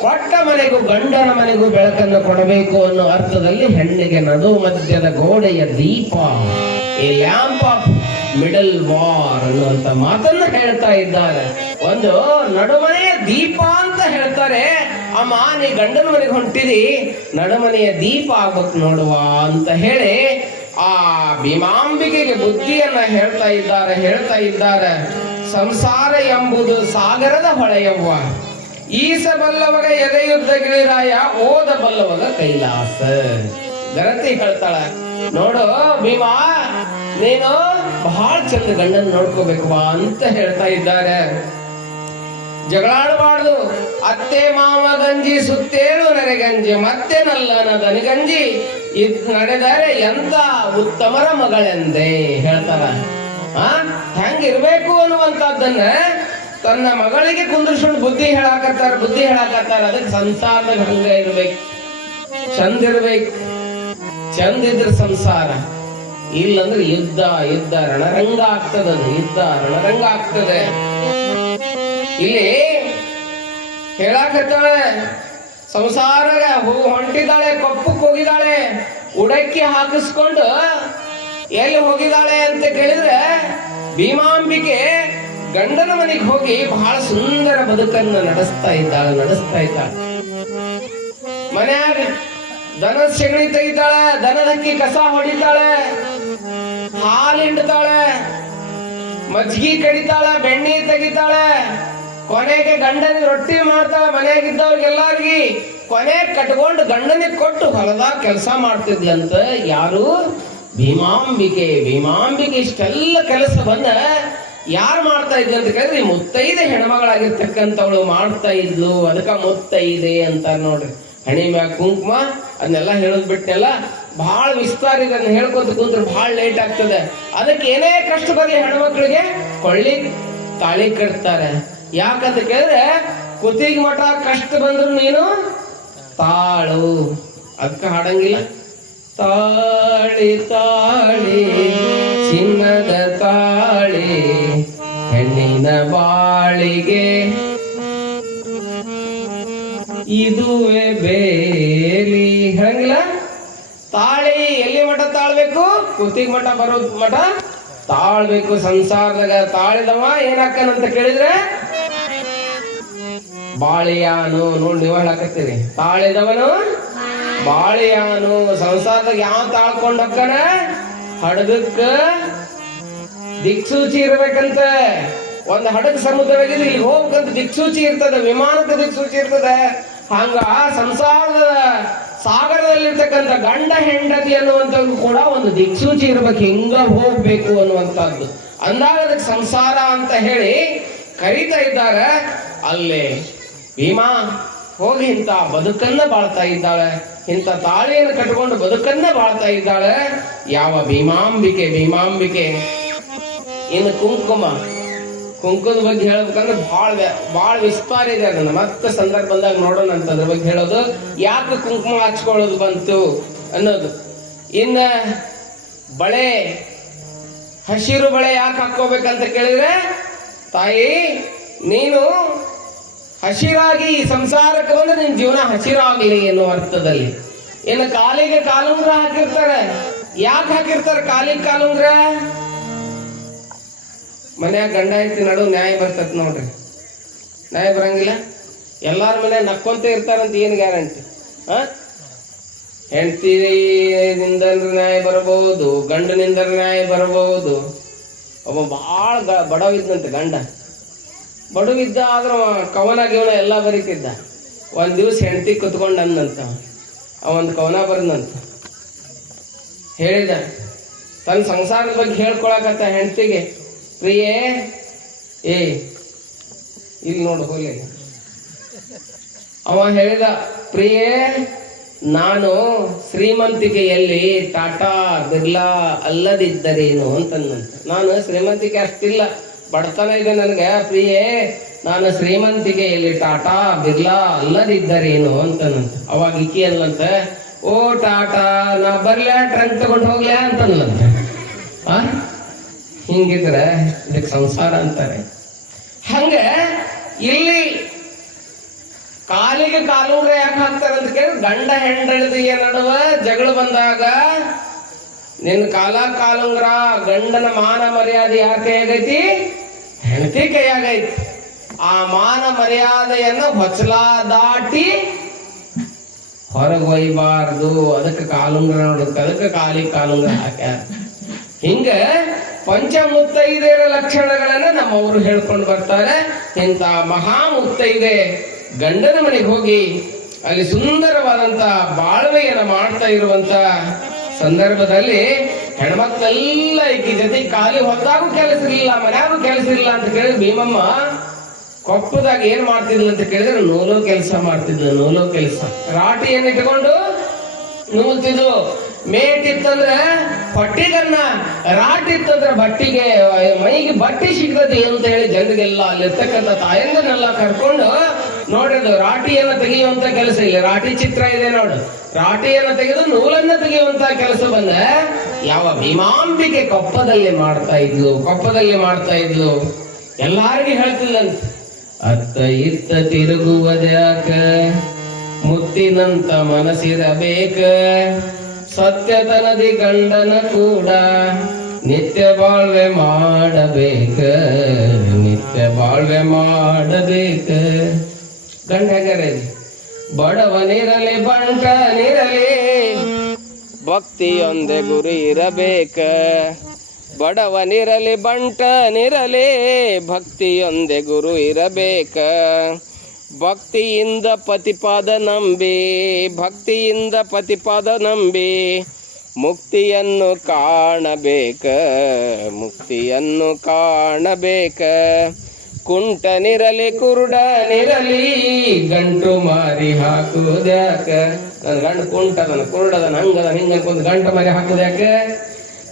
ಕೊಟ್ಟ ಮನೆಗೂ ಗಂಡನ ಮನೆಗೂ ಬೆಳಕನ್ನು ಕೊಡಬೇಕು ಅನ್ನೋ ಅರ್ಥದಲ್ಲಿ ಹೆಣ್ಣಿಗೆ ನಡು ಮಧ್ಯದ ಗೋಡೆಯ ದೀಪ, ಈ ಲ್ಯಾಂಪ್ ಆಫ್ ಮಿಡಲ್ ವಾರ್ ಅನ್ನುವಂತ ಮಾತನ್ನ ಹೇಳ್ತಾ ಇದ್ದಾರೆ. ಒಂದು ನಡುಮನೆಯ ದೀಪ ಅಂತ ಹೇಳ್ತಾರೆ. ಅಮ್ಮ ನೀ ಗಂಡನ ಮನೆಗೆ ಹೊಂಟಿದಿ, ನಡುಮನೆಯ ದೀಪ ಆಗ್ಬೇಕು ನೋಡುವ ಅಂತ ಹೇಳಿ ಆ ಭೀಮಾಂಬಿಕೆಗೆ ಬುದ್ಧಿಯನ್ನ ಹೇಳ್ತಾ ಇದ್ದಾರೆ. ಸಂಸಾರ ಎಂಬುದು ಸಾಗರದ ಹೊಳೆಯವ್ವ, ಈಸ ಬಲ್ಲವಗ ಎದೆಯುದ್ದ ಗಿಳಿರಾಯ ಓದ ಬಲ್ಲವಗ ಕೈಲಾಸ. ಗರತಿ ಹೇಳ್ತಾಳ, ನೋಡು ಭೀಮಾ, ನೀನು ಬಹಳ ಚಂದ ಗಂಡನ್ ನೋಡ್ಕೋಬೇಕು ಬಾ ಅಂತ ಹೇಳ್ತಾ ಇದ್ದಾರೆ. ಜಗಳಾಡಬಾರ್ದು. ಅತ್ತೆ ಮಾವ ಗಂಜಿ ಸುತ್ತೇಳು ನರೆಗಂಜಿ ಮತ್ತೆ ನಲ್ಲನ ದನಿಗಂಜಿ ಇದ್ ನಡೆದರೆ ಎಂತ ಉತ್ತಮರ ಮಗಳೆಂದೇ ಹೇಳ್ತಾರ. ಹೆಂಗಿರ್ಬೇಕು ಅನ್ನುವಂಥದ್ದನ್ನ ತನ್ನ ಮಗಳಿಗೆ ಕುಂದ್ರಿಸ್ಕೊಂಡು ಬುದ್ಧಿ ಹೇಳಾಕತ್ತಾರ. ಅದಕ್ಕೆ ಸಂಸಾರದಾಗ ಹಂಗ ಇರ್ಬೇಕು, ಚಂದ ಇರ್ಬೇಕು. ಚಂದ ಇದ್ರ ಸಂಸಾರ, ಇಲ್ಲಂದ್ರೆ ಯುದ್ಧ ರಣರಂಗ ಆಗ್ತದ. ರಣರಂಗ ಆಗ್ತದೆ. ಇಲ್ಲಿ ಹೇಳಾಕತ್ತಾಳೆ, ಸಂಸಾರ ಹೊಂಟಿದ್ದಾಳೆ, ಕೊಪ್ಪಕ್ಕೆ ಹೋಗಿದ್ದಾಳೆ, ಉಡಕ್ಕಿ ಹಾಕಿಸ್ಕೊಂಡು ಎಲ್ಲಿ ಹೋಗಿದ್ದಾಳೆ ಅಂತ ಕೇಳಿದ್ರೆ ಭೀಮಾಂಬಿಕೆ ಗಂಡನ ಮನೆಗೆ ಹೋಗಿ ಬಹಳ ಸುಂದರ ಬದುಕನ್ನು ನಡೆಸ್ತಾ ಇದ್ದಾಳೆ. ಮನ್ಯಾಗ ದನದ ಸೆಗಣಿ ತೆಗಿತಾಳೆ, ದನದ ಹಕ್ಕಿ ಕಸ ಹೊಡಿತಾಳೆ, ಹಾಲು ಹಿಂಡ್ತಾಳೆ, ಮಜ್ಗಿ ಕಡಿತಾಳೆ, ಬೆಣ್ಣೆ ತೆಗಿತಾಳೆ, ಕೊನೆಗೆ ಗಂಡನಿಗೆ ರೊಟ್ಟಿ ಮಾಡ್ತಾಳೆ. ಮನೆಯಾಗಿದ್ದವ್ರಿಗೆಲ್ಲರಿಗೆ ಕೊನೆ ಕಟ್ಕೊಂಡು ಗಂಡನಿಗೆ ಕೊಟ್ಟು ಹೊಲದಾಗ ಕೆಲಸ ಮಾಡ್ತಿದ್ಲಂತ. ಯಾರು? ಭೀಮಾಂಬಿಕೆ. ಇಷ್ಟೆಲ್ಲ ಕೆಲಸ ಬಂದ ಯಾರು ಮಾಡ್ತಾ ಇದ್ಲು ಅಂತ ಕೇಳಿದ್ರೆ ಮುತ್ತೈದೆ ಹೆಣ್ಮಗಳಾಗಿರ್ತಕ್ಕಂಥವಳು ಮಾಡ್ತಾ ಇದ್ಲು. ಅದಕ್ಕ ಮುತ್ತೈದೆ ಅಂತ ನೋಡ್ರಿ. ಹಣಿ ಮ್ಯಾಗ ಕುಂಕುಮ ಅದನ್ನೆಲ್ಲ ಹೇಳೋದ್ ಬಿಟ್ಟೆಲ್ಲ ಬಹಳ ವಿಸ್ತಾರ ಇದೆ. ಅದನ್ನ ಹೇಳ್ಕೊಂತ ಕುಂತ್ರೆ ಬಹಳ ಲೇಟ್ ಆಗ್ತದೆ. ಅದಕ್ಕೆ ಏನೇ ಕಷ್ಟ ಬರಲಿ ಹೆಣ್ಮಕ್ಳಿಗೆ ಕೊಳ್ಳಿ ತಾಳಿ ಕಟ್ತಾರೆ. ಯಾಕಂತ ಕೇಳಿದ್ರೆ ಕುತ್ತಿಗೆ ಮಠ ಕಷ್ಟ ಬಂದ್ರು ನೀನು ತಾಳು. ಅದಕ್ಕೆ ಹಾಡಂಗಿಲ್ಲ. ತಾಳಿ ತಾಳಿ ಚಿನ್ನದ ತಾಳಿ ಹೆಣ್ಣಿನ ಬಾಳಿಗೆ ಇದುವೇ ಬೇಲಿ. ಹೇಳಂಗಿಲ್ಲ. ತಾಳಿ ಎಲ್ಲಿ ಮಠ ತಾಳ್ಬೇಕು? ಕುತ್ತಿಗೆ ಮಠ ಬರೋ ಮಠ ತಾಳ್ಬೇಕು. ಸಂಸಾರದಾಗ ತಾಳಿದವ ಏನಾಕನಂತ ಕೇಳಿದ್ರೆ ಬಾಳಿಯಾನು. ನೋಡಿ, ನೀವು ಹೇಳಕತ್ತೀರಿ ತಾಳಿದವನು ಬಾಳಿಯಾನು. ಸಂಸಾರದಾಗ ಯಾವ ತಾಳ್ಕೊಂಡ್ ಹಕ್ಕನ ಹಡಗಕ್ಕ ದಿಕ್ಸೂಚಿ ಇರ್ಬೇಕಂತ. ಒಂದ್ ಹಡಗ್ ಸಮುದ್ರದಲ್ಲಿ ಇಲ್ಲಿ ಹೋಗ್ಬೇಕಂತ ದಿಕ್ಸೂಚಿ ಇರ್ತದೆ, ವಿಮಾನಕ್ಕೆ ದಿಕ್ಸೂಚಿ ಇರ್ತದೆ. ಹಂಗ ಸಂಸಾರದ ಸಾಗರದಲ್ಲಿರ್ತಕ್ಕಂಥ ಗಂಡ ಹೆಂಡತಿ ಅನ್ನುವಂಥದ್ದು ಕೂಡ ಒಂದು ದಿಕ್ಸೂಚಿ ಇರ್ಬೇಕು, ಹಿಂಗ ಹೋಗ್ಬೇಕು ಅನ್ನುವಂಥದ್ದು. ಅಂದಾಗ ಅದಕ್ಕೆ ಸಂಸಾರ ಅಂತ ಹೇಳಿ ಕರೀತಾ ಇದ್ದಾರೆ. ಅಲ್ಲೇ ಭೀಮಾ ಹೋಗಿ ಇಂಥ ಬದುಕನ್ನ ಬಾಳ್ತಾ ಇದ್ದಾಳೆ, ಇಂಥ ತಾಳಿಯನ್ನು ಕಟ್ಕೊಂಡು ಬದುಕನ್ನ ಬಾಳ್ತಾ ಇದ್ದಾಳೆ. ಯಾವ ಭೀಮಾಂಬಿಕೆ. ಇನ್ನು ಕುಂಕುಮದ ಬಗ್ಗೆ ಹೇಳ್ಬೇಕಂದ್ರೆ ಬಹಳ ವಿಸ್ತಾರ ಇದೆ. ಅದನ್ನ ಮತ್ತೆ ಸಂದರ್ಭ ಬಂದಾಗ ನೋಡೋಣ ಅಂತ ಅದ್ರ ಬಗ್ಗೆ ಹೇಳೋದು. ಯಾಕೆ ಕುಂಕುಮ ಹಚ್ಕೊಳ್ಳೋದು ಬಂತು ಅನ್ನೋದು. ಇನ್ನ ಬಳೆ, ಹಸಿರು ಬಳೆ ಯಾಕೆ ಹಾಕೋಬೇಕಂತ ಕೇಳಿದ್ರೆ, ತಾಯಿ ನೀನು ಹಸಿರಾಗಿ ಈ ಸಂಸಾರಕ್ಕೆ ಬಂದ್ರೆ ನಿನ್ ಜೀವನ ಹಸಿರಾಗ್ಲಿ ಎನ್ನುವ ಅರ್ಥದಲ್ಲಿ. ಇನ್ನು ಕಾಲಿಗೆ ಕಾಲುಂಗ್ರ ಹಾಕಿರ್ತಾರೆ. ಯಾಕೆ ಹಾಕಿರ್ತಾರೆ ಕಾಲಿಗೆ ಕಾಲುಂಗ್ರ? ಮನ್ಯಾಗ ಗಂಡ ಹೆಂಡತಿ ನಡು ನ್ಯಾಯ ಬರ್ತೈತಿ ನೋಡ್ರಿ. ನ್ಯಾಯ ಬರಂಗಿಲ್ಲ. ಎಲ್ಲಾರ ಮನೆ ನಕ್ಕೊಂತ ಇರ್ತಾರಂತ ಏನ್ ಗ್ಯಾರಂಟಿ? ಹೆಂಡತಿಯಿಂದ ನ್ಯಾಯ ಬರಬಹುದು, ಗಂಡನಿಂದ ನ್ಯಾಯ ಬರಬಹುದು. ಒಬ್ಬ ಬಹಳ ಬಡವಿದ್ದಂತೆ ಗಂಡ. ಬಡವಿದ್ದ ಆದ್ರ ಕವನ ಗಿವನ ಎಲ್ಲ ಬರೀತಿದ್ದ. ಒಂದ್ ದಿವ್ಸ ಹೆಂಡತಿ ಕುತ್ಕೊಂಡ್ ಅಂದಂತ ಅವೊಂದು ಕವನ ಬರದಂತ ಹೇಳಿದ. ತನ್ನ ಸಂಸಾರದ ಬಗ್ಗೆ ಹೇಳ್ಕೊಳಕತ್ತ ಹೆಂಡತಿಗೆ, ಪ್ರಿಯೇ ಇಲ್ಲಿ ನೋಡು ಹೋಗ್ಲಿ. ಅವ ಹೇಳಿದ, ಪ್ರಿಯೇ ನಾನು ಶ್ರೀಮಂತಿಕೆಯಲ್ಲಿ ಟಾಟಾ ಬಿರ್ಲಾ ಅಲ್ಲದಿದ್ದರೇನು ಅಂತಂದಂತ. ನಾನು ಶ್ರೀಮಂತಿಕೆ ಅಷ್ಟಿಲ್ಲ, ಬಡತನ ಇದೆ ನನಗೆ. ಪ್ರಿಯೇ ನಾನು ಶ್ರೀಮಂತಿಕೆಯಲ್ಲಿ ಟಾಟಾ ಬಿರ್ಲಾ ಅಲ್ಲದಿದ್ದರೇನು ಅಂತಂದಂತ. ಅವಾಗ ಇಕ್ಕಿ ಅಲ್ಲಂತ, ಓ ಟಾಟಾ ನಾ ಬರ್ಲ್ಯಾ ಟ್ರಂಕ್ ತಗೊಂಡು ಹೋಗ್ಲ್ಯಾ ಅಂತಂದಂತ. ಹಿಂಗಿದ್ರೆ ಇದಕ್ಕೆ ಸಂಸಾರ ಅಂತಾರೆ. ಹಂಗ ಇಲ್ಲಿ ಕಾಲಿಗೆ ಕಾಲುಂಗ್ರ ಯಾಕೆ ಹಾಕ್ತಾರೆ ಅಂತ ಕೇಳಿ, ಗಂಡ ಹೆಂಡತಿಯ ನಡುವೆ ಜಗಳ ಬಂದಾಗ ನಿನ್ನ ಕಾಲುಂಗ್ರ ಗಂಡನ ಮಾನ ಮರ್ಯಾದೆ ಯಾರ ಕೈಯಾಗೈತಿ? ಹೆಂಡತಿ ಕೈಯಾಗೈತಿ. ಆ ಮಾನ ಮರ್ಯಾದೆಯನ್ನ ಹೊಚ್ಚಲ ದಾಟಿ ಹೊರಗೆ ಒಯ್ಬಾರ್ದು. ಅದಕ್ಕೆ ಕಾಲುಂಗ್ರ ನೋಡುತ್ತೆ, ಅದಕ್ಕೆ ಕಾಲಿಗೆ ಕಾಲುಂಗ್ರ ಹಾಕ್ಯಾರ. ಹಿಂಗ ಪಂಚಮುತ್ತೈದೆಯರ ಲಕ್ಷಣಗಳನ್ನ ನಮ್ಮವರು ಹೇಳ್ಕೊಂಡು ಬರ್ತಾರೆ. ಇಂಥ ಮಹಾ ಮುತ್ತೈದೆ ಗಂಡನ ಮನೆಗೆ ಹೋಗಿ ಅಲ್ಲಿ ಸುಂದರವಾದಂತ ಬಾಳ್ವೆಯನ್ನ ಮಾಡ್ತಾ ಇರುವಂತ ಸಂದರ್ಭದಲ್ಲಿ ಹೆಣ್ಮಕ್ಳೆಲ್ಲ ಈಕಿ ಜೊತೆ ಖಾಲಿ ಹೊತ್ತಾಗೂ ಕೆಲಸ ಇಲ್ಲ, ಮನ್ಯಾಗೂ ಕೆಲಸ ಇಲ್ಲ ಅಂತ ಕೇಳಿದ್ರೆ ಭೀಮಮ್ಮ ಕೊಪ್ಪದಾಗ ಏನ್ ಮಾಡ್ತಿದ್ಲು ಅಂತ ಕೇಳಿದ್ರೆ ನೂಲೋ ಕೆಲಸ ಮಾಡ್ತಿದ್ಲು. ನೂಲೋ ಕೆಲಸ, ರಾಟಿಯನ್ನು ಇಟ್ಕೊಂಡು ನೂಲ್ತಿದ್ಲು. ಮೇಟ್ ಇತ್ತಂದ್ರೆ ಹೊಟ್ಟಿಗನ್ನ, ರಾಟ್ ಇತ್ತಂದ್ರೆ ಬಟ್ಟಿಗೆ, ಮೈಗೆ ಬಟ್ಟೆ ಸಿಗ್ತದೆ ಅಂತ ಹೇಳಿ ಜನರಿಗೆಲ್ಲ ಅಲ್ಲಿರ್ತಕ್ಕಂಥ ತಾಯಂದನ್ನೆಲ್ಲ ಕರ್ಕೊಂಡು ನೋಡಿದ್ರು. ರಾಟಿಯನ್ನ ತೆಗೆಯುವಂತ ಕೆಲಸ, ಇಲ್ಲ ರಾಟಿ ಚಿತ್ರ ಇದೆ ನೋಡು, ರಾಟಿಯನ್ನ ತೆಗೆದು ನೂಲನ್ನ ತೆಗೆಯುವಂತ ಕೆಲಸ ಬಂದ ಯಾವ ಭೀಮಾಂಬಿಕೆ ಕೊಪ್ಪದಲ್ಲಿ ಮಾಡ್ತಾ ಇದ್ಲು. ಎಲ್ಲಾರಿಗೂ ಹೇಳ್ತಿದ್ಲಂತ, ಅತ್ತ ಇತ್ತ ತಿರುಗುವುದ್ಯಾಕ, ಮುತ್ತಿನಂತ ಮನಸ್ಸಿರಬೇಕ, ಸತ್ಯತನದಿ ಗಂಡನ ಕೂಡ ನಿತ್ಯ ಬಾಳ್ವೆ ಮಾಡಬೇಕ. ಗಂಡ ಹೆಂಗಾರೆ, ಬಡವನಿರಲಿ ಬಂಟನಿರಲಿ ಭಕ್ತಿಯೊಂದೇ ಗುರಿ ಇರಬೇಕ. ಬಡವನಿರಲಿ ಬಂಟನಿರಲಿ ಭಕ್ತಿಯೊಂದೇ ಗುರು ಇರಬೇಕ. ಭಕ್ತಿಯಿಂದ ಪತಿಪಾದ ನಂಬಿ ಮುಕ್ತಿಯನ್ನು ಕಾಣಬೇಕ. ಕುಂಟನಿರಲಿ ಕುರುಡನಿರಲಿ ಗಂಟು ಮಾರಿ ಹಾಕುವುದ್ಯಾಕ. ನನ್ನ ಗಂಡು ಕುಂಟದನ, ಕುರುಡದನ, ಹಂಗದ ಹಿಂಗ ಗಂಟು ಮಾರಿ ಹಾಕುದ್ಯಾಕ.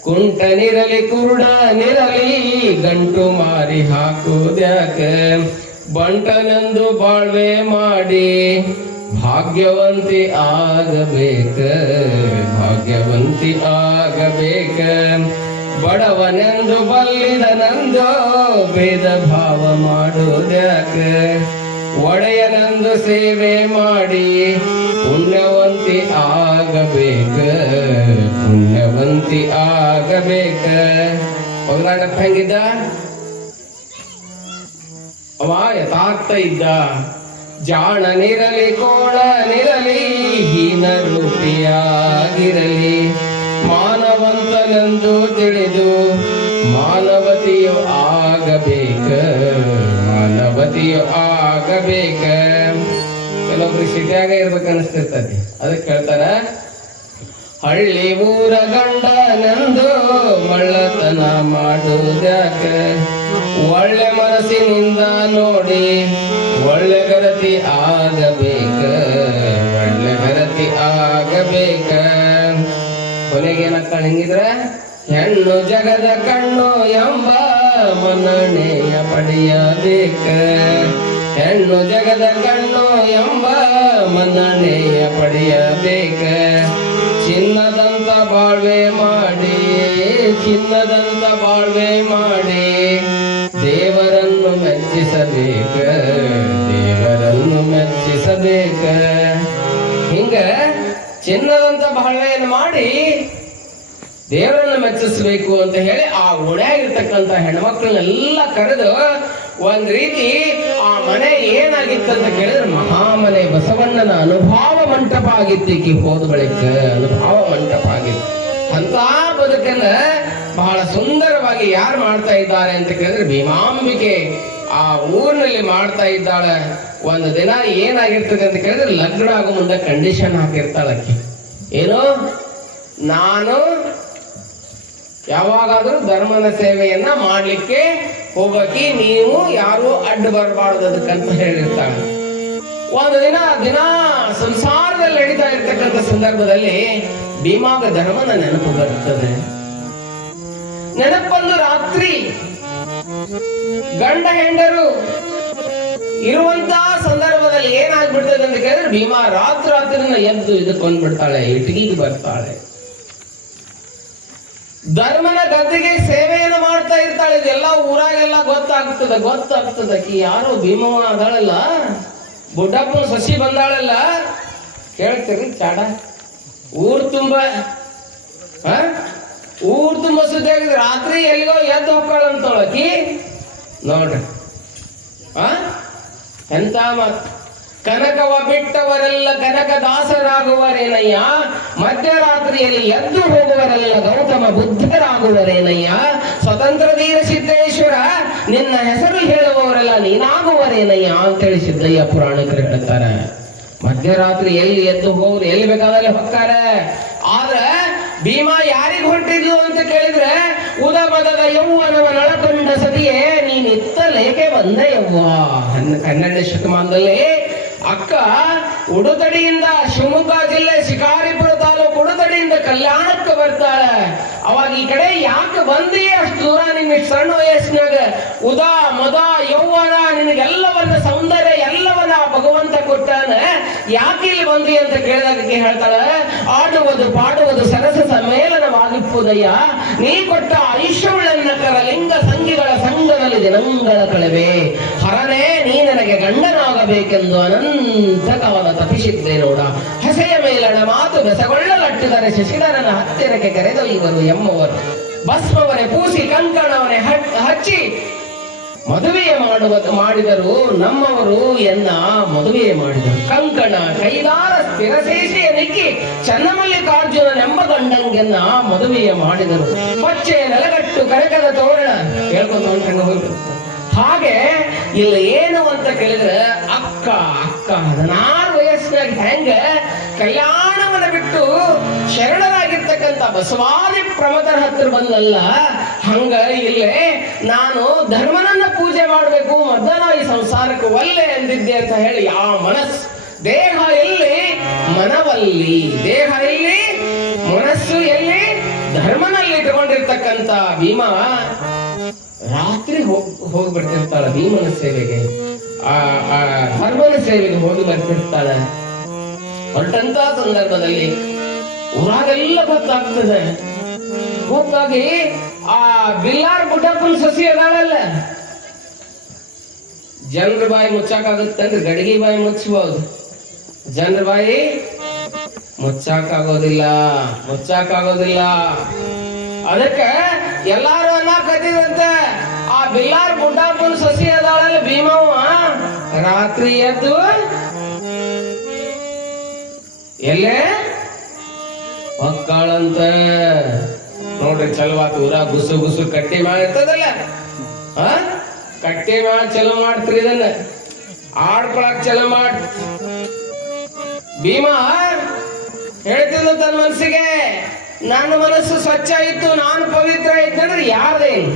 ಕುಂಟನಿರಲಿ ಕುರುಡನಿರಲಿ ಗಂಟು ಮಾರಿ ಹಾಕುವುದ್ಯಾಕ. ಬಂಟನೆಂದು ಬಾಳ್ವೆ ಮಾಡಿ ಭಾಗ್ಯವಂತಿ ಆಗಬೇಕ. ಬಡವನೆಂದು ಬಲ್ಲಿದನೆಂದು ಭೇದ ಭಾವ ಮಾಡುವುದ್ಯಾಕ. ಒಡೆಯನೆಂದು ಸೇವೆ ಮಾಡಿ ಪುಣ್ಯವಂತಿ ಆಗಬೇಕ. ಹೋಗ್ಲಾಟಪ್ಪ ಹೆಂಗಿದ್ದ ಅವ? ಯಥಾರ್ಥ ಇದ್ದ. ಜಾಣನಿರಲಿ ಕೋಣನಿರಲಿ ಹೀನ ರೂಪಿಯಾಗಿರಲಿ, ಮಾನವಂತನೆಂದು ತಿಳಿದು ಮಾನವತಿಯು ಆಗಬೇಕ. ಕೆಲವೊಬ್ರು ಸಿಟಿಯಾಗ ಇರ್ಬೇಕು ಅನಿಸ್ತಿರ್ತದೆ, ಅದಕ್ಕೆ ಹೇಳ್ತಾರ, ಹಳ್ಳಿ ಊರ ಗಂಡನೆಂದು ಮಳ್ಳತನ ಮಾಡುವುದ್ಯಾಕ. ಒಳ್ಳೆ ಮನಸ್ಸಿನಿಂದ ನೋಡಿ ಒಳ್ಳೆ ಗರತಿ ಆಗಬೇಕ. ಕೊನೆಗೇನಕ್ಕ ಹೆಂಗಿದ್ರ, ಹೆಣ್ಣು ಜಗದ ಕಣ್ಣು ಎಂಬ ಮನ್ನಣೆಯ ಪಡೆಯಬೇಕ. ಹೆಣ್ಣು ಜಗದ ಕಣ್ಣು ಎಂಬ ಮನ್ನಣೆಯ ಪಡೆಯಬೇಕ. ಚಿನ್ನದಂತ ಬಾಳ್ವೆ ಮಾಡಿ ದೇವರನ್ನು ಮೆಚ್ಚಿಸಬೇಕ. ಹಿಂಗ ಚಿನ್ನದಂತ ಬಾಳ್ವೆಯನ್ನು ಮಾಡಿ ದೇವರನ್ನು ಮೆಚ್ಚಿಸಬೇಕು ಅಂತ ಹೇಳಿ ಆ ಓಣ್ಯಾಗಿರ್ತಕ್ಕಂಥ ಹೆಣ್ಮಕ್ಳನ್ನೆಲ್ಲ ಕರೆದು ಒಂದ್ ರೀತಿ ಆ ಮನೆ ಏನಾಗಿತ್ತಂತ ಕೇಳಿದ್ರೆ ಮಹಾಮನೆ, ಬಸವಣ್ಣನ ಅನುಭವ ಮಂಟಪ ಆಗಿತ್ತು. ಹೋದ ಬಳಿಕ ಅನುಭವ ಮಂಟಪ ಆಗಿತ್ತು. ಅಂತ ಬದುಕನ್ನ ಬಹಳ ಸುಂದರವಾಗಿ ಯಾರು ಮಾಡ್ತಾ ಇದ್ದಾರೆ ಅಂತ ಕೇಳಿದ್ರೆ ಭೀಮಾಂಬಿಕೆ ಆ ಊರಿನಲ್ಲಿ ಮಾಡ್ತಾ ಇದ್ದಾಳೆ. ಒಂದು ದಿನ ಏನಾಗಿರ್ತದೆ ಅಂತ ಕೇಳಿದ್ರೆ ಲಗ್ನ ಆಗೋ ಮುಂದೆ ಕಂಡೀಷನ್ ಹಾಕಿರ್ತಾಳಕ್ಕೆ, ಏನು, ನಾನು ಯಾವಾಗಾದ್ರೂ ಧರ್ಮದ ಸೇವೆಯನ್ನ ಮಾಡ್ಲಿಕ್ಕೆ ಹೋಗಕ್ಕೆ ನೀವು ಯಾರು ಅಡ್ಡು ಬರಬಾರ್ದು ಅದಕ್ಕಂತ ಹೇಳಿರ್ತಾಳೆ. ಒಂದು ದಿನ ಸಂಸಾರದಲ್ಲಿ ನಡೀತಾ ಇರ್ತಕ್ಕಂಥ ಸಂದರ್ಭದಲ್ಲಿ ಭೀಮಾಗ ಧರ್ಮದ ನೆನಪು ಬರ್ತದೆ. ನೆನಪಂದು ರಾತ್ರಿ ಗಂಡ ಹೆಂಡರು ಇರುವಂತಹ ಸಂದರ್ಭದಲ್ಲಿ ಏನಾಗ್ಬಿಡ್ತದೆ ಅಂತ ಕೇಳಿದ್ರೆ ಭೀಮಾ ರಾತ್ರಿನ ಎದ್ದು ಇದಕ್ಕೊಂಡ್ಬಿಡ್ತಾಳೆ, ಇಟಗಿಗೆ ಬರ್ತಾಳೆ. ಧರ್ಮನ ಗದ್ದೆಗೆ ಸೇವೆಯನ್ನು ಮಾಡ್ತಾ ಇರ್ತಾಳೆ. ಇದೆಲ್ಲ ಊರಾಗೆಲ್ಲ ಗೊತ್ತಾಗ್ತದ ಯಾರು ಭೀಮವ್ವ ಅದಾಳಲ್ಲ, ಬುಡ್ಡಪ್ಪನ ಸಸಿ ಬಂದಾಳಲ್ಲ, ಕೇಳ್ತೀರಿ ಚಾಡ ಊರ್ ತುಂಬ ಸುದ್ದಿ ಆಗಿದ್ರೆ ರಾತ್ರಿ ಎಲ್ಲಿಗೋ ಎದ್ದು ಹೋಗ್ತಾಳಂತಳಕಿ ನೋಡ್ರಿ. ಎಂತ ಮಾತು, ಕನಕವ ಬಿಟ್ಟವರೆಲ್ಲ ಕನಕ ದಾಸರಾಗುವರೇನಯ್ಯ, ಮಧ್ಯರಾತ್ರಿಯಲ್ಲಿ ಎದ್ದು ಹೋಗುವರೆಲ್ಲ ಗೌತಮ ಬುದ್ಧರಾಗುವರೇನಯ್ಯ. ಸ್ವತಂತ್ರ ಧೀರ ಸಿದ್ದೇಶ್ವರ ನಿನ್ನ ಹೆಸರು ಹೇಳುವವರೆಲ್ಲ ನೀನಾಗುವರೇನಯ್ಯ ಅಂತೇಳಿ ಸಿದ್ದಯ್ಯ ಪುರಾಣಿಕರು ಹೇಳ್ತಾರೆ. ಮಧ್ಯರಾತ್ರಿ ಎಲ್ಲಿ ಎದ್ದು ಹೋಗ್ರು, ಎಲ್ಲಿ ಬೇಕಾದಲ್ಲಿ ಹೋಗ್ತಾರೆ. ಆದ್ರೆ ಭೀಮಾ ಯಾರಿಗ್ ಹೊಂಟಿದ್ಲು ಅಂತ ಕೇಳಿದ್ರೆ, ಉದಮದದ ಯೌವನವ ನಳಕೊಂಡ ಸತಿಯೇ ನೀನಿತ್ತಲೇಕೆ ಬಂದೆ ಯವ್ವ. 12ನೇ ಶತಮಾನದಲ್ಲಿ ಅಕ್ಕ ಉಡುತಡಿಯಿಂದ ಶಿವಮೊಗ್ಗ ಜಿಲ್ಲೆ ಶಿಕಾರಿಪುರ ತಾಲೂಕು ಉಡುತಡಿಯಿಂದ ಕಲ್ಯಾಣಕ್ಕೆ ಬರ್ತಾಳೆ. ಅವಾಗ ಈ ಕಡೆ ಯಾಕೆ ಬಂದಿ ಅಷ್ಟು ದೂರ, ನಿನ್ನ ಸಣ್ಣ ವಯಸ್ಸಿನಾಗ ಉದಾ ಮದ ಯೌವನ ನಿನಗೆಲ್ಲವನ್ನ ಸೌಂದರ್ಯ ಎಲ್ಲವನ್ನ ಭಗವಂತ ಕೊಟ್ಟಾನ, ಯಾಕೆ ಇಲ್ಲಿ ಬಂದ್ರಿ ಅಂತ ಕೇಳಿದಾಗ ಹೇಳ್ತಾಳೆ, ಆಡುವುದು ಪಾಡುವುದು ಸರಸ ಸಮ್ಮೇಳನವಾಗಿಪ್ಪುದಯ್ಯ, ನೀ ಕೊಟ್ಟ ಆಯುಷ್ಯವುಳ್ಳನ್ನ ಕರ ಲಿಂಗ ಸಂಗಿಗಳ ಸಂಘದಲ್ಲಿ ದಿನಂಗಳ ಕಳೆವೆ, ಹರನೇ ನೀ ನನಗೆ ಗಂಡನಾಗಬೇಕೆಂದು ಅನಂತ ಕಾಲ ತಪಿಸಿದ್ದೆ ನೋಡ. ಹಸೆಯ ಮೇಲಣ ಮಾತು ಬೆಸಗೊಳ್ಳಲಟ್ಟಿದರೆ ಶಶಿಧರನ ಹತ್ತಿರಕ್ಕೆ ಕರೆದೊಯ್ಯುವರು ಎಮ್ಮವರು, ಭಸ್ಮವನೇ ಪೂಸಿ ಕಂಕಣವನೇ ಹಚ್ಚಿ ಮದುವೆಯ ಮಾಡಿದರು ನಮ್ಮವರು ಎನ್ನ ಮದುವೆ ಮಾಡಿದರು. ಕಂಕಣ ಕೈಲಾರ ಸ್ಥಿರಶೇಷಿಯ ನಿಕ್ಕಿ ಚನ್ನಮಲ್ಲಿಕಾರ್ಜುನನೆಂಬ ಗಂಡಂಗೆನ್ನ ಮದುವೆಯ ಮಾಡಿದರು. ಪಚ್ಚೆಯ ನೆಲಗಟ್ಟು ಕನಕದ ತೋರಣ ಹೇಳ್ಕೊಂಡು ಹೋಗ್ತಾರೆ. ಹಾಗೆ ಇಲ್ಲಿ ಏನು ಅಂತ ಕೇಳಿದ್ರೆ, ಅಕ್ಕ 16 ವಯಸ್ಸಿನಾಗ ಹೆಂಗ ಕಲ್ಯಾಣವನ್ನ ಬಿಟ್ಟು ಶರಣರಾಗಿರ್ತಕ್ಕಂಥ ಬಸವಾದಿ ಪ್ರಮದರ ಹತ್ತಿರ ಬಂದಲ್ಲ, ಹಂಗ ಇಲ್ಲೇ ನಾನು ಧರ್ಮನನ್ನ ಪೂಜೆ ಮಾಡಬೇಕು, ಮದ್ದನ ಈ ಸಂಸಾರಕ್ಕೆ ಒಲ್ಲೆ ಎಂದಿದ್ದೆ ಅಂತ ಹೇಳಿ ಆ ಮನಸ್ಸು, ದೇಹ ಎಲ್ಲಿ ಮನವಲ್ಲಿ, ದೇಹ ಎಲ್ಲಿ ಮನಸ್ಸು ಎಲ್ಲಿ ಧರ್ಮನಲ್ಲಿ ಇಟ್ಟುಕೊಂಡಿರ್ತಕ್ಕಂಥ ಭೀಮಾ ರಾತ್ರಿ ಹೋಗ್ಬಿಡ್ತಿರ್ತಾಳ ಭೀಮನ ಸೇವೆಗೆ, ಆ ಧರ್ಮನ ಸೇವೆಗೆ ಹೋಗಿ ಬರ್ತಿರ್ತಾಳೆ. ಹೊರಟಂತ ಸಂದರ್ಭದಲ್ಲಿ ಊರಾಗೆಲ್ಲ ಗೊತ್ತಾಗ್ತದೆ. ಗೊತ್ತಾಗಿ ಆ ಬಿಲ್ಲಾರ್ ಬುಡ್ಡಪ್ಪನ ಸಸಿ ಅದಾಳಲ್ಲ, ಜನರ ಬಾಯಿ ಮುಚ್ಚಾಕಾಗುತ್ತಂದ್ರೆ ಗಡಿಗೆ ಬಾಯಿ ಮುಚ್ಚಬಹುದು, ಜನರ ಬಾಯಿ ಮುಚ್ಚಾಕಾಗೋದಿಲ್ಲ. ಅದಕ್ಕೆ ಎಲ್ಲಾರು ಅನ್ನಕತ್ತಿದಂತೆ, ಆ ಬಿಲ್ಲಾರ್ ಬುಡ್ಡಪ್ಪನ ಸಸಿ ಅದಾಳಲ್ಲ ಭೀಮವ್ವ, ರಾತ್ರಿ ಎದ್ದು ಎಲ್ಲೇ ಮಕ್ಕಳಂತ ನೋಡ್ರಿ. ಚಲವಾತ ಊರ ಗುಸು ಕಟ್ಟಿ ಮಾಡಿರ್ತದಲ್ಲ, ಕಟ್ಟಿ ಮಾಡಿ ಚಲೋ ಮಾಡ್ತೀರಿ, ಇದನ್ನ ಆಡ್ಕೊಳಕ್ ಚಲೋ ಮಾಡ್. ಭೀಮಾ ಹೇಳ್ತಿದ್ದ ತನ್ನ ಮನಸ್ಸಿಗೆ, ನನ್ನ ಮನಸ್ಸು ಸ್ವಚ್ಛ ಇತ್ತು, ನಾನು ಪವಿತ್ರ ಇದ್ದಂದ್ರೆ ಯಾರೇನು,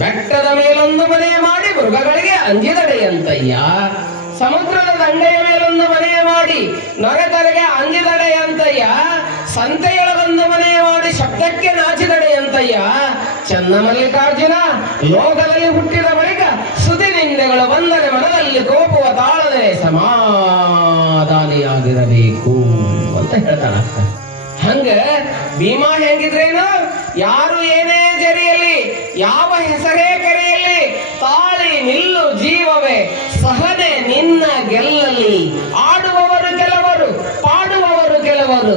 ಬೆಟ್ಟದ ಮೇಲೊಂದು ಮನೆ ಮಾಡಿ ಮೃಗಗಳಿಗೆ ಅಂಜಿದಡೆಯಂತಯ್ಯ, ಸಮುದ್ರದ ದಂಡೆಯ ಮೇಲೊಂದು ಮನೆ ಮಾಡಿ ನರಕರಿಗೆ ಅಂಜಿದಡೆಯಂತಯ್ಯ, ಸಂತೆಯೊಳಗೊಂದು ಮನೆ ಮಾಡಿ ಶಬ್ದಕ್ಕೆ ನಾಚಿದಡೆಯಂತಯ್ಯ, ಚನ್ನಮಲ್ಲಿಕಾರ್ಜುನ ಲೋಕದಲ್ಲಿ ಹುಟ್ಟಿದ ಬಳಿಕ ಸುದ್ದಿ ನಿಂದೆಗಳು ಬಂದರೆ ಮನದಲ್ಲಿ ಕೋಪುವ ತಾಳದೆ ಸಮಾಧಾನಿಯಾಗಿರಬೇಕು ಅಂತ ಹೇಳ್ತಾನ. ಹಂಗ ಭೀಮಾ ಹೆಂಗಿದ್ರೇನು, ಯಾರು ಏನೇ ಜರಿಯಲ್ಲಿ, ಯಾವ ಹೆಸರೇ ಕರೆಯಲ್ಲಿ, ತಾಳಿ ನಿಲ್ಲು ಜೀವವೇ ಸಹನೆ ನಿನ್ನ ಗೆಲ್ಲಲಿ, ಆಡುವವರು ಕೆಲವರು ಪಾಡುವವರು ಕೆಲವರು.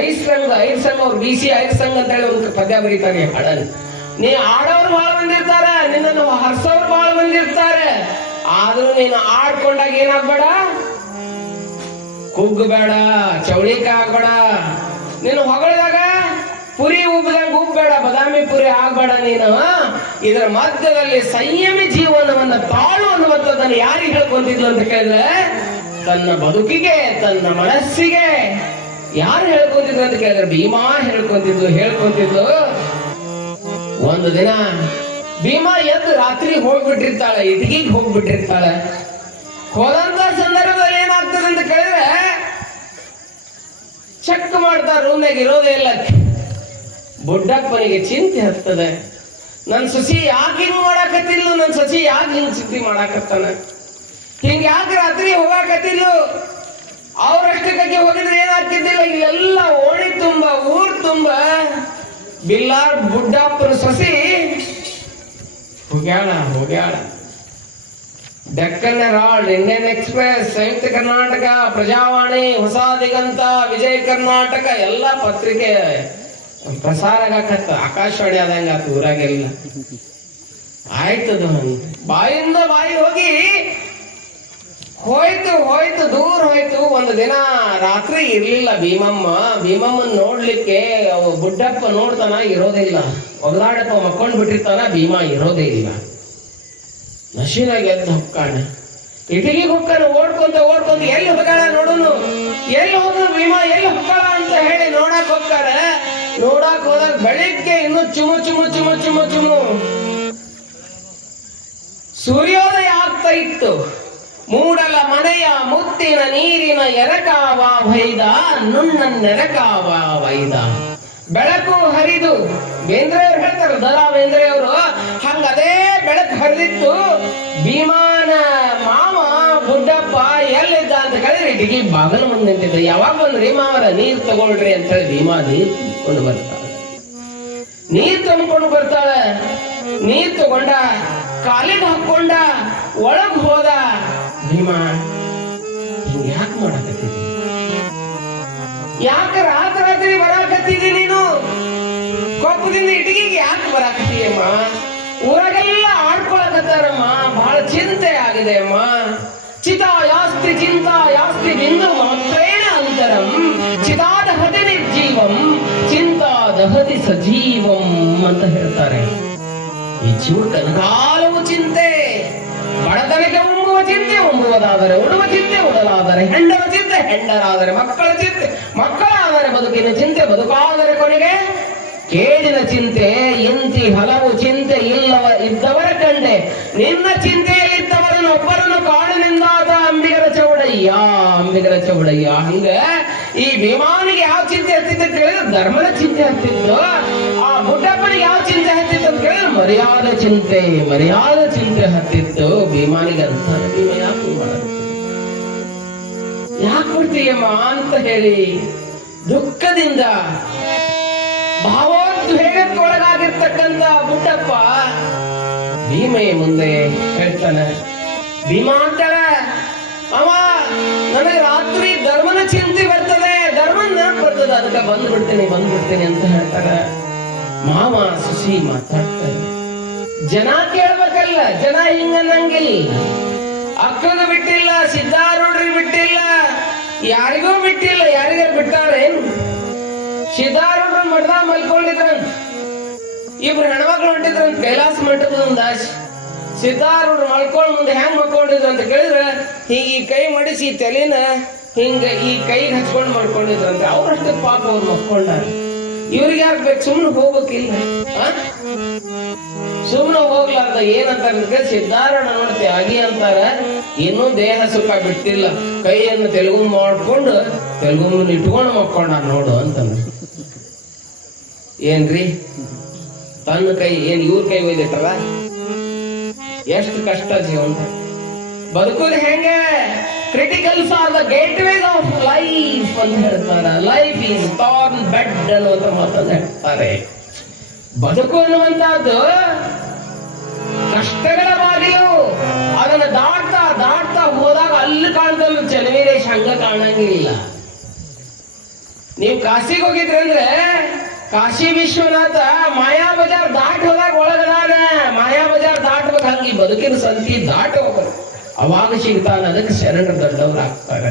ಐರ್ಸಂಗ್ ಅವ್ರು BC ಐರ್ಸಂಗ್ ಅಂತ ಹೇಳಿ ಒಂದು ಪದ್ಯ ಬರೀತಾರೆ ಹಾಡಲ್ಲಿ. ನೀ ಆಡೋರು ಬಹಳ ಬಂದಿರ್ತಾರೆ, ನಿನ್ನನ್ನು ಹರ್ಸೋರು ಬಹಳ ಬಂದಿರ್ತಾರೆ, ಆದ್ರೂ ನೀನು ಆಡ್ಕೊಂಡಾಗ ಏನಾಗ್ಬೇಡ, ಕುಗ್ಗಬೇಡ, ಚೌಳಿಕೆ ಆಗ್ಬೇಡ. ನೀನು ಹೊಗಳಿದಾಗ ಪುರಿ ಉಬ್ಬಿದಾಗ ಉಬ್ಬೇಡ, ಬದಾಮಿ ಪುರಿ ಆಗ್ಬೇಡ. ನೀನು ಇದರ ಮಧ್ಯದಲ್ಲಿ ಸಂಯಮಿ ಜೀವನವನ್ನ ತಾಳು ಅನ್ನುವಂಥದ್ದನ್ನು ಯಾರಿಗೆ ಹೇಳ್ಕೊಂತಿದ್ಲು ಅಂತ ಕೇಳಿದ್ರೆ, ತನ್ನ ಬದುಕಿಗೆ, ತನ್ನ ಮನಸ್ಸಿಗೆ ಯಾರು ಹೇಳ್ಕೊಂತಿದ್ರು ಅಂತ ಕೇಳಿದ್ರೆ ಭೀಮಾ ಹೇಳ್ಕೊಂತಿದ್ಲು. ಒಂದು ದಿನ ಭೀಮಾ ಎದ್ದು ರಾತ್ರಿ ಹೋಗ್ಬಿಟ್ಟಿರ್ತಾಳೆ, ಇಟಗಿಗೆ ಹೋಗ್ಬಿಟ್ಟಿರ್ತಾಳೆ. ಹೋದಂತ ಸಂದರ್ಭದಲ್ಲಿ ಏನಾಗ್ತದೆ ಅಂತ ಕೇಳಿದ್ರೆ, ಚೆಕ್ ಮಾಡ್ತಾರೆ, ರೂಮ್ನಾಗ ಇರೋದೇ ಇಲ್ಲ. ಬುಡ್ಡಪ್ಪನಿಗೆ ಚಿಂತೆ ಹತ್ತದೆ, ನನ್ ಸಸಿ ಯಾಕೆ ಹಿಂಗ್ ಮಾಡಾಕತ್ತಿಲ್ಲ, ನನ್ ಸಸಿ ಯಾಕೆ ಹಿಂಗ್ ಚಿಂತೆ ಮಾಡಾಕತ್ತಾನ, ಹಿಂಗ ಯಾಕೆ ರಾತ್ರಿ ಹೋಗಾಕತ್ತಿಲ್ಲ, ಅವ್ರಷ್ಟಕ್ಕೆ ಹೋಗಿದ್ರೆ ಏನಾಗ್ತಿದ್ದಿಲ್ಲ. ಇಲ್ಲೆಲ್ಲ ಓಣಿ ತುಂಬ, ಊರ್ ತುಂಬ ಬಿಲ್ಲಾರ್ ಬುಡ್ಡಪ್ಪನ ಸಸಿ ಹೋಗ್ಯಾಳ. ಡೆಕ್ಕನ್ ಹೆರಾಲ್ಡ್, ಇಂಡಿಯನ್ ಎಕ್ಸ್ಪ್ರೆಸ್, ಸಂಯುಕ್ತ ಕರ್ನಾಟಕ, ಪ್ರಜಾವಾಣಿ, ಹೊಸ ದಿಗಂತ, ವಿಜಯ ಕರ್ನಾಟಕ ಎಲ್ಲ ಪತ್ರಿಕೆ ಪ್ರಸಾರ ಆಗತ್ತ. ಆಕಾಶವಾಣಿ ಆದಂಗ ಆತ ಊರಾಗೆಲ್ಲ ಆಯ್ತದ. ಬಾಯಿಂದ ಬಾಯಿ ಹೋಗಿ ಹೋಯ್ತು ಹೋಯ್ತು ದೂರ ಹೋಯ್ತು. ಒಂದು ದಿನ ರಾತ್ರಿ ಇರ್ಲಿಲ್ಲ ಭೀಮಮ್ಮನ್ ನೋಡ್ಲಿಕ್ಕೆ ಅವ ಬುಡ್ಡಪ್ಪ ನೋಡ್ತಾನ, ಇರೋದಿಲ್ಲ. ಒಗದಾಡಪ್ಪ ಮಕ್ಕೊಂಡ್ ಬಿಟ್ಟಿರ್ತಾನ, ಭೀಮ ಇರೋದೇ ಇಲ್ಲ. ನಶಿನಾಗ ಎದ್ದು ಹೊಕ್ಕಾಣ, ಇಟಗಿ ಹೊಕ್ಕಾನ, ಓಡ್ಕೊಂತ ಎಲ್ಲಿ ಹೊಗಾಳ ನೋಡುನು, ಎಲ್ಲಿ ಹೋದ್ರು ಭೀಮ ಎಲ್ಲಿ ಹೊಕ್ಕಾಳ ಅಂತ ಹೇಳಿ ನೋಡಕ್ ಹೋಗ್ತಾರ. ನೋಡಕ್ ಹೋದಾಗ ಬೆಳಿಗ್ಗೆ ಇನ್ನು ಚುಮು ಸೂರ್ಯೋದಯ ಆಗ್ತಾ ಇತ್ತು. ಮೂಡಲ ಮನೆಯ ಮುತ್ತಿನ ನೀರಿನ ಎರಕಾವ ವೈದ, ನುಣ್ಣನೆರಕಾವ ವೈದ. ಬೆಳಕು ಹರಿದು, ಬೇಂದ್ರೆಯವ್ರು ಹೇಳ್ತಾರೆ, ದರಾ ಬೇಂದ್ರೆಯವರು, ಹಂಗದೇ ಬೆಳಕು ಹರಿದಿತ್ತು. ಭೀಮಾನ ಮಾವ ಬುಡ್ಡಪ್ಪ ಎಲ್ಲಿದ್ದ ಅಂತ ಕೇಳಿದ್ರೆ ಇಟಗಿ ಬಾಗಲ ಮುಂದೆ ನಿಂತಿದ್ದ. ಯಾವಾಗ ಬಂದ್ರಿ ಮಾವರ, ನೀರ್ ತಗೊಳ್ರಿ ಅಂತ ಹೇಳಿ ಭೀಮಾ ನೀರ್ ತುಂಬಿಕೊಂಡು ಬರ್ತಾಳೆ. ನೀರ್ ತಗೊಂಡ, ಕಾಲಿಗೆ ಹಾಕೊಂಡ, ಒಳಗ್ ಹೋದ. ಭೀಮ, ಹಿಂಗ ಯಾಕೆ ಮಾಡಕತ್ತಿದ್ದಿ? ಯಾಕೆ ರಾತ್ರಿ ಬರಾಕತ್ತಿದ್ದಿ ನೀನು? ಕೊಪ್ಪದಿಂದ ಇಟಗಿಗೆ ಯಾಕೆ ಬರಾಕತ್ತೀಯಮ್ಮ? ಊರಾಗೆಲ್ಲ ಆಡ್ಕೊಳಕತ್ತಾರಮ್ಮ, ಬಹಳ ಚಿಂತೆ ಆಗಿದೆ ಅಮ್ಮ. ಚಿತಾ ಯಾಸ್ತಿ ಬಿಂದು ಮಾತ್ರೇಣ ಅಂತರಂ, ಚಿತಾದಹತಿ ನಿರ್ಜೀವಂ, ಚಿಂತಾದಹತಿ ಸಜೀವಂ ಅಂತ ಹೇಳ್ತಾರೆ. ಈ ಜೀವ ಕನಕಾಲವು ಚಿಂತೆ, ಬಡತನಕ್ಕೆ ಉಂಬುವ ಚಿಂತೆ ಉಂಬುವುದಾದರೆ, ಉಡುವ ಚಿಂತೆ ಉಡಲಾದರೆ, ಹೆಂಡರ ಚಿಂತೆ ಹೆಂಡರಾದರೆ, ಮಕ್ಕಳ ಚಿಂತೆ ಮಕ್ಕಳಾದರೆ, ಬದುಕಿನ ಚಿಂತೆ ಬದುಕಾದರೆ, ಕೊನೆಗೆ ಕೇಳಿನ ಚಿಂತೆ. ಇಂತಿ ಹಲವು ಚಿಂತೆ ಇದ್ದವರ ಕಂಡೆ, ನಿನ್ನ ಚಿಂತೆಯಲ್ಲಿದ್ದವರನ್ನು ಒಬ್ಬರನ್ನು ಕಾಡಿನಿಂದಾದ ಅಂಬಿಗರ ಚೌಡಯ್ಯ. ಹಂಗ ಈ ಭೀಮಾನಿಗೆ ಯಾವ ಚಿಂತೆ ಹತ್ತಿತ್ತು ಅಂತ ಕೇಳಿದ್ರೆ ಧರ್ಮದ ಚಿಂತೆ ಹತ್ತಿತ್ತು. ಆ ಬುಡ್ಡಪ್ಪನಿಗೆ ಯಾವ ಚಿಂತೆ ಹತ್ತಿತ್ತು ಅಂತ ಕೇಳಿದ್ರೆ ಮರ್ಯಾದ ಚಿಂತೆ ಹತ್ತಿತ್ತು. ಭೀಮಾನಿಗೆ ಅಂತ ಭೀಮ ಯಾಕೆ ಕೊಡ್ತೀಯಮ್ಮ ಅಂತ ಹೇಳಿ ದುಃಖದಿಂದ ಭಾವೋದ್ವೇಗಕ್ಕೊಳಗಾಗಿರ್ತಕ್ಕಂಥ ಬುಡ್ಡಪ್ಪ ಭೀಮೆಯ ಮುಂದೆ ಹೇಳ್ತಾನೆ. ಭೀಮಾ ಅಂತಾಳ, ಅವ ನನಗೆ ರಾತ್ರಿ ಧರ್ಮನ ಚಿಂತೆ ಬರ್ತದೆ, ಧರ್ಮನ ನೆನಪು ಬರ್ತದೆ, ಅದಕ್ಕೆ ಬಂದ್ಬಿಡ್ತೇನೆ ಅಂತ ಹೇಳ್ತಾರ. ಮಾವ ಸುಸಿ ಮಾತಾಡ್ತಾರೆ. ಜನ ಕೇಳ್ಬೇಕಲ್ಲ, ಜನ ಹಿಂಗನ್ನಂಗಿಲ್ಲ. ಅಕ್ಕಗ ಬಿಟ್ಟಿಲ್ಲ, ಸಿದ್ದಾರೂಢ್ರಿಗೆ ಬಿಟ್ಟಿಲ್ಲ, ಯಾರಿಗೂ ಬಿಟ್ಟಿಲ್ಲ. ಯಾರಿಗಾರು ಬಿಟ್ಟಾರೇನು? ಸಿದ್ದಾರೂಢ್ರ ಮಠದಾಗ ಮಲ್ಕೊಂಡಿದ್ರಂತ, ಇಬ್ರು ಹೆಣ್ಮಕ್ಳು ಹೊಂಟಿದ್ರಂತ ಕೈಲಾಸ ಮಂಟಪದ ಒಂದು ಆಶೆ. ಸಿದ್ದಾರೂಢ್ರು ಮಲ್ಕೊಂಡ್ ಮುಂದೆ ಹೆಂಗ್ ಮಲ್ಕೊಂಡಿದ್ರು ಅಂತ ಕೇಳಿದ್ರೆ, ಹೀಗೆ ಈ ಕೈ ಮಡಿಸಿ ತಲೆನ ಹಿಂಗ ಈ ಕೈಗೆ ಹಚ್ಕೊಂಡು ಮಲ್ಕೊಂಡಿದ್ರಂತೆ. ಅವ್ರಷ್ಟೇ ಪಾಪ ಅವ್ರು ಮಲ್ಕೊಂಡಾರ. ಇವ್ರಿಗೆ ಯಾಕೆ ಬೇಕು? ಸುಮ್ನೆ ಹೋಗ್ಬೇಕಿಲ್ಲ, ಸುಮ್ನೆ ಹೋಗ್ಲಾರ್ದ ಏನಂತಾರ ಸಿದ್ದಾರೂಢ ನೋಡ್ತಿ ಆಗಿ ಅಂತಾರ, ಇನ್ನೂ ದೇಹ ಸುಖ ಬಿಟ್ಟಿಲ್ಲ, ಕೈಯನ್ನು ತೆಲುಗು ಮಾಡ್ಕೊಂಡು ತೆಲುಗುನ ಇಟ್ಕೊಂಡು ಮಕ್ಕೊಂಡ ನೋಡು ಅಂತಂದ್ರ. ಏನ್ರಿ ತನ್ನ ಕೈ ಏನ್ ಇವ್ರ ಕೈ ಒಯ್ದಿಟ್ಟಲ್ಲ? ಎಷ್ಟು ಕಷ್ಟ ಜೀವನ ಬದುಕುದು ಹೆಂಗೆ? ಕ್ರಿಟಿಕಲ್ಸ್ ಆರ್ ದ ಗೇಟ್ವೇಸ್ ಆಫ್ ಲೈಫ್ ಅಂತ ಹೇಳ್ತಾರ. ಲೈಫ್ ಈಸ್ ಟಾರ್ನ್ ಬೆಡ್ ಅನ್ನುವಂತ ಮಾತನ್ನ ಹೇಳ್ತಾರೆ. ಬದುಕು ಅನ್ನುವಂತಹದ್ದು ಕಷ್ಟಗಳ ಬಾಗಿಲು. ಅದನ್ನ ದಾಟ್ತಾ ಹೋದಾಗ ಅಲ್ಲಿ ಕಾಣ್ತಲ್ಲ ಚಲವೀರೇಶ್, ಹಂಗ ಕಾಣಂಗಿಲ್ಲ. ನೀವು ಕಾಶಿಗೆ ಹೋಗಿದ್ರಿ ಅಂದ್ರೆ ಕಾಶಿ ವಿಶ್ವನಾಥ ಮಾಯಾ ಬಜಾರ್ ದಾಟ್ ಹೋದಾಗ ಒಳಗದಾನ. ಮಾಯಾ ಬಜಾರ್ ದಾಟ್ಬೇಕು, ಹಂಗೆ ಬದುಕಿನ ಸಂತಿ ದಾಟ ಹೋಗ್ಬೇಕು, ಅವಾಗ ಸಿಗ್ತಾನ. ಅದಕ್ಕೆ ಶರಣರು ದೊಡ್ಡವ್ರು ಆಗ್ತಾರೆ.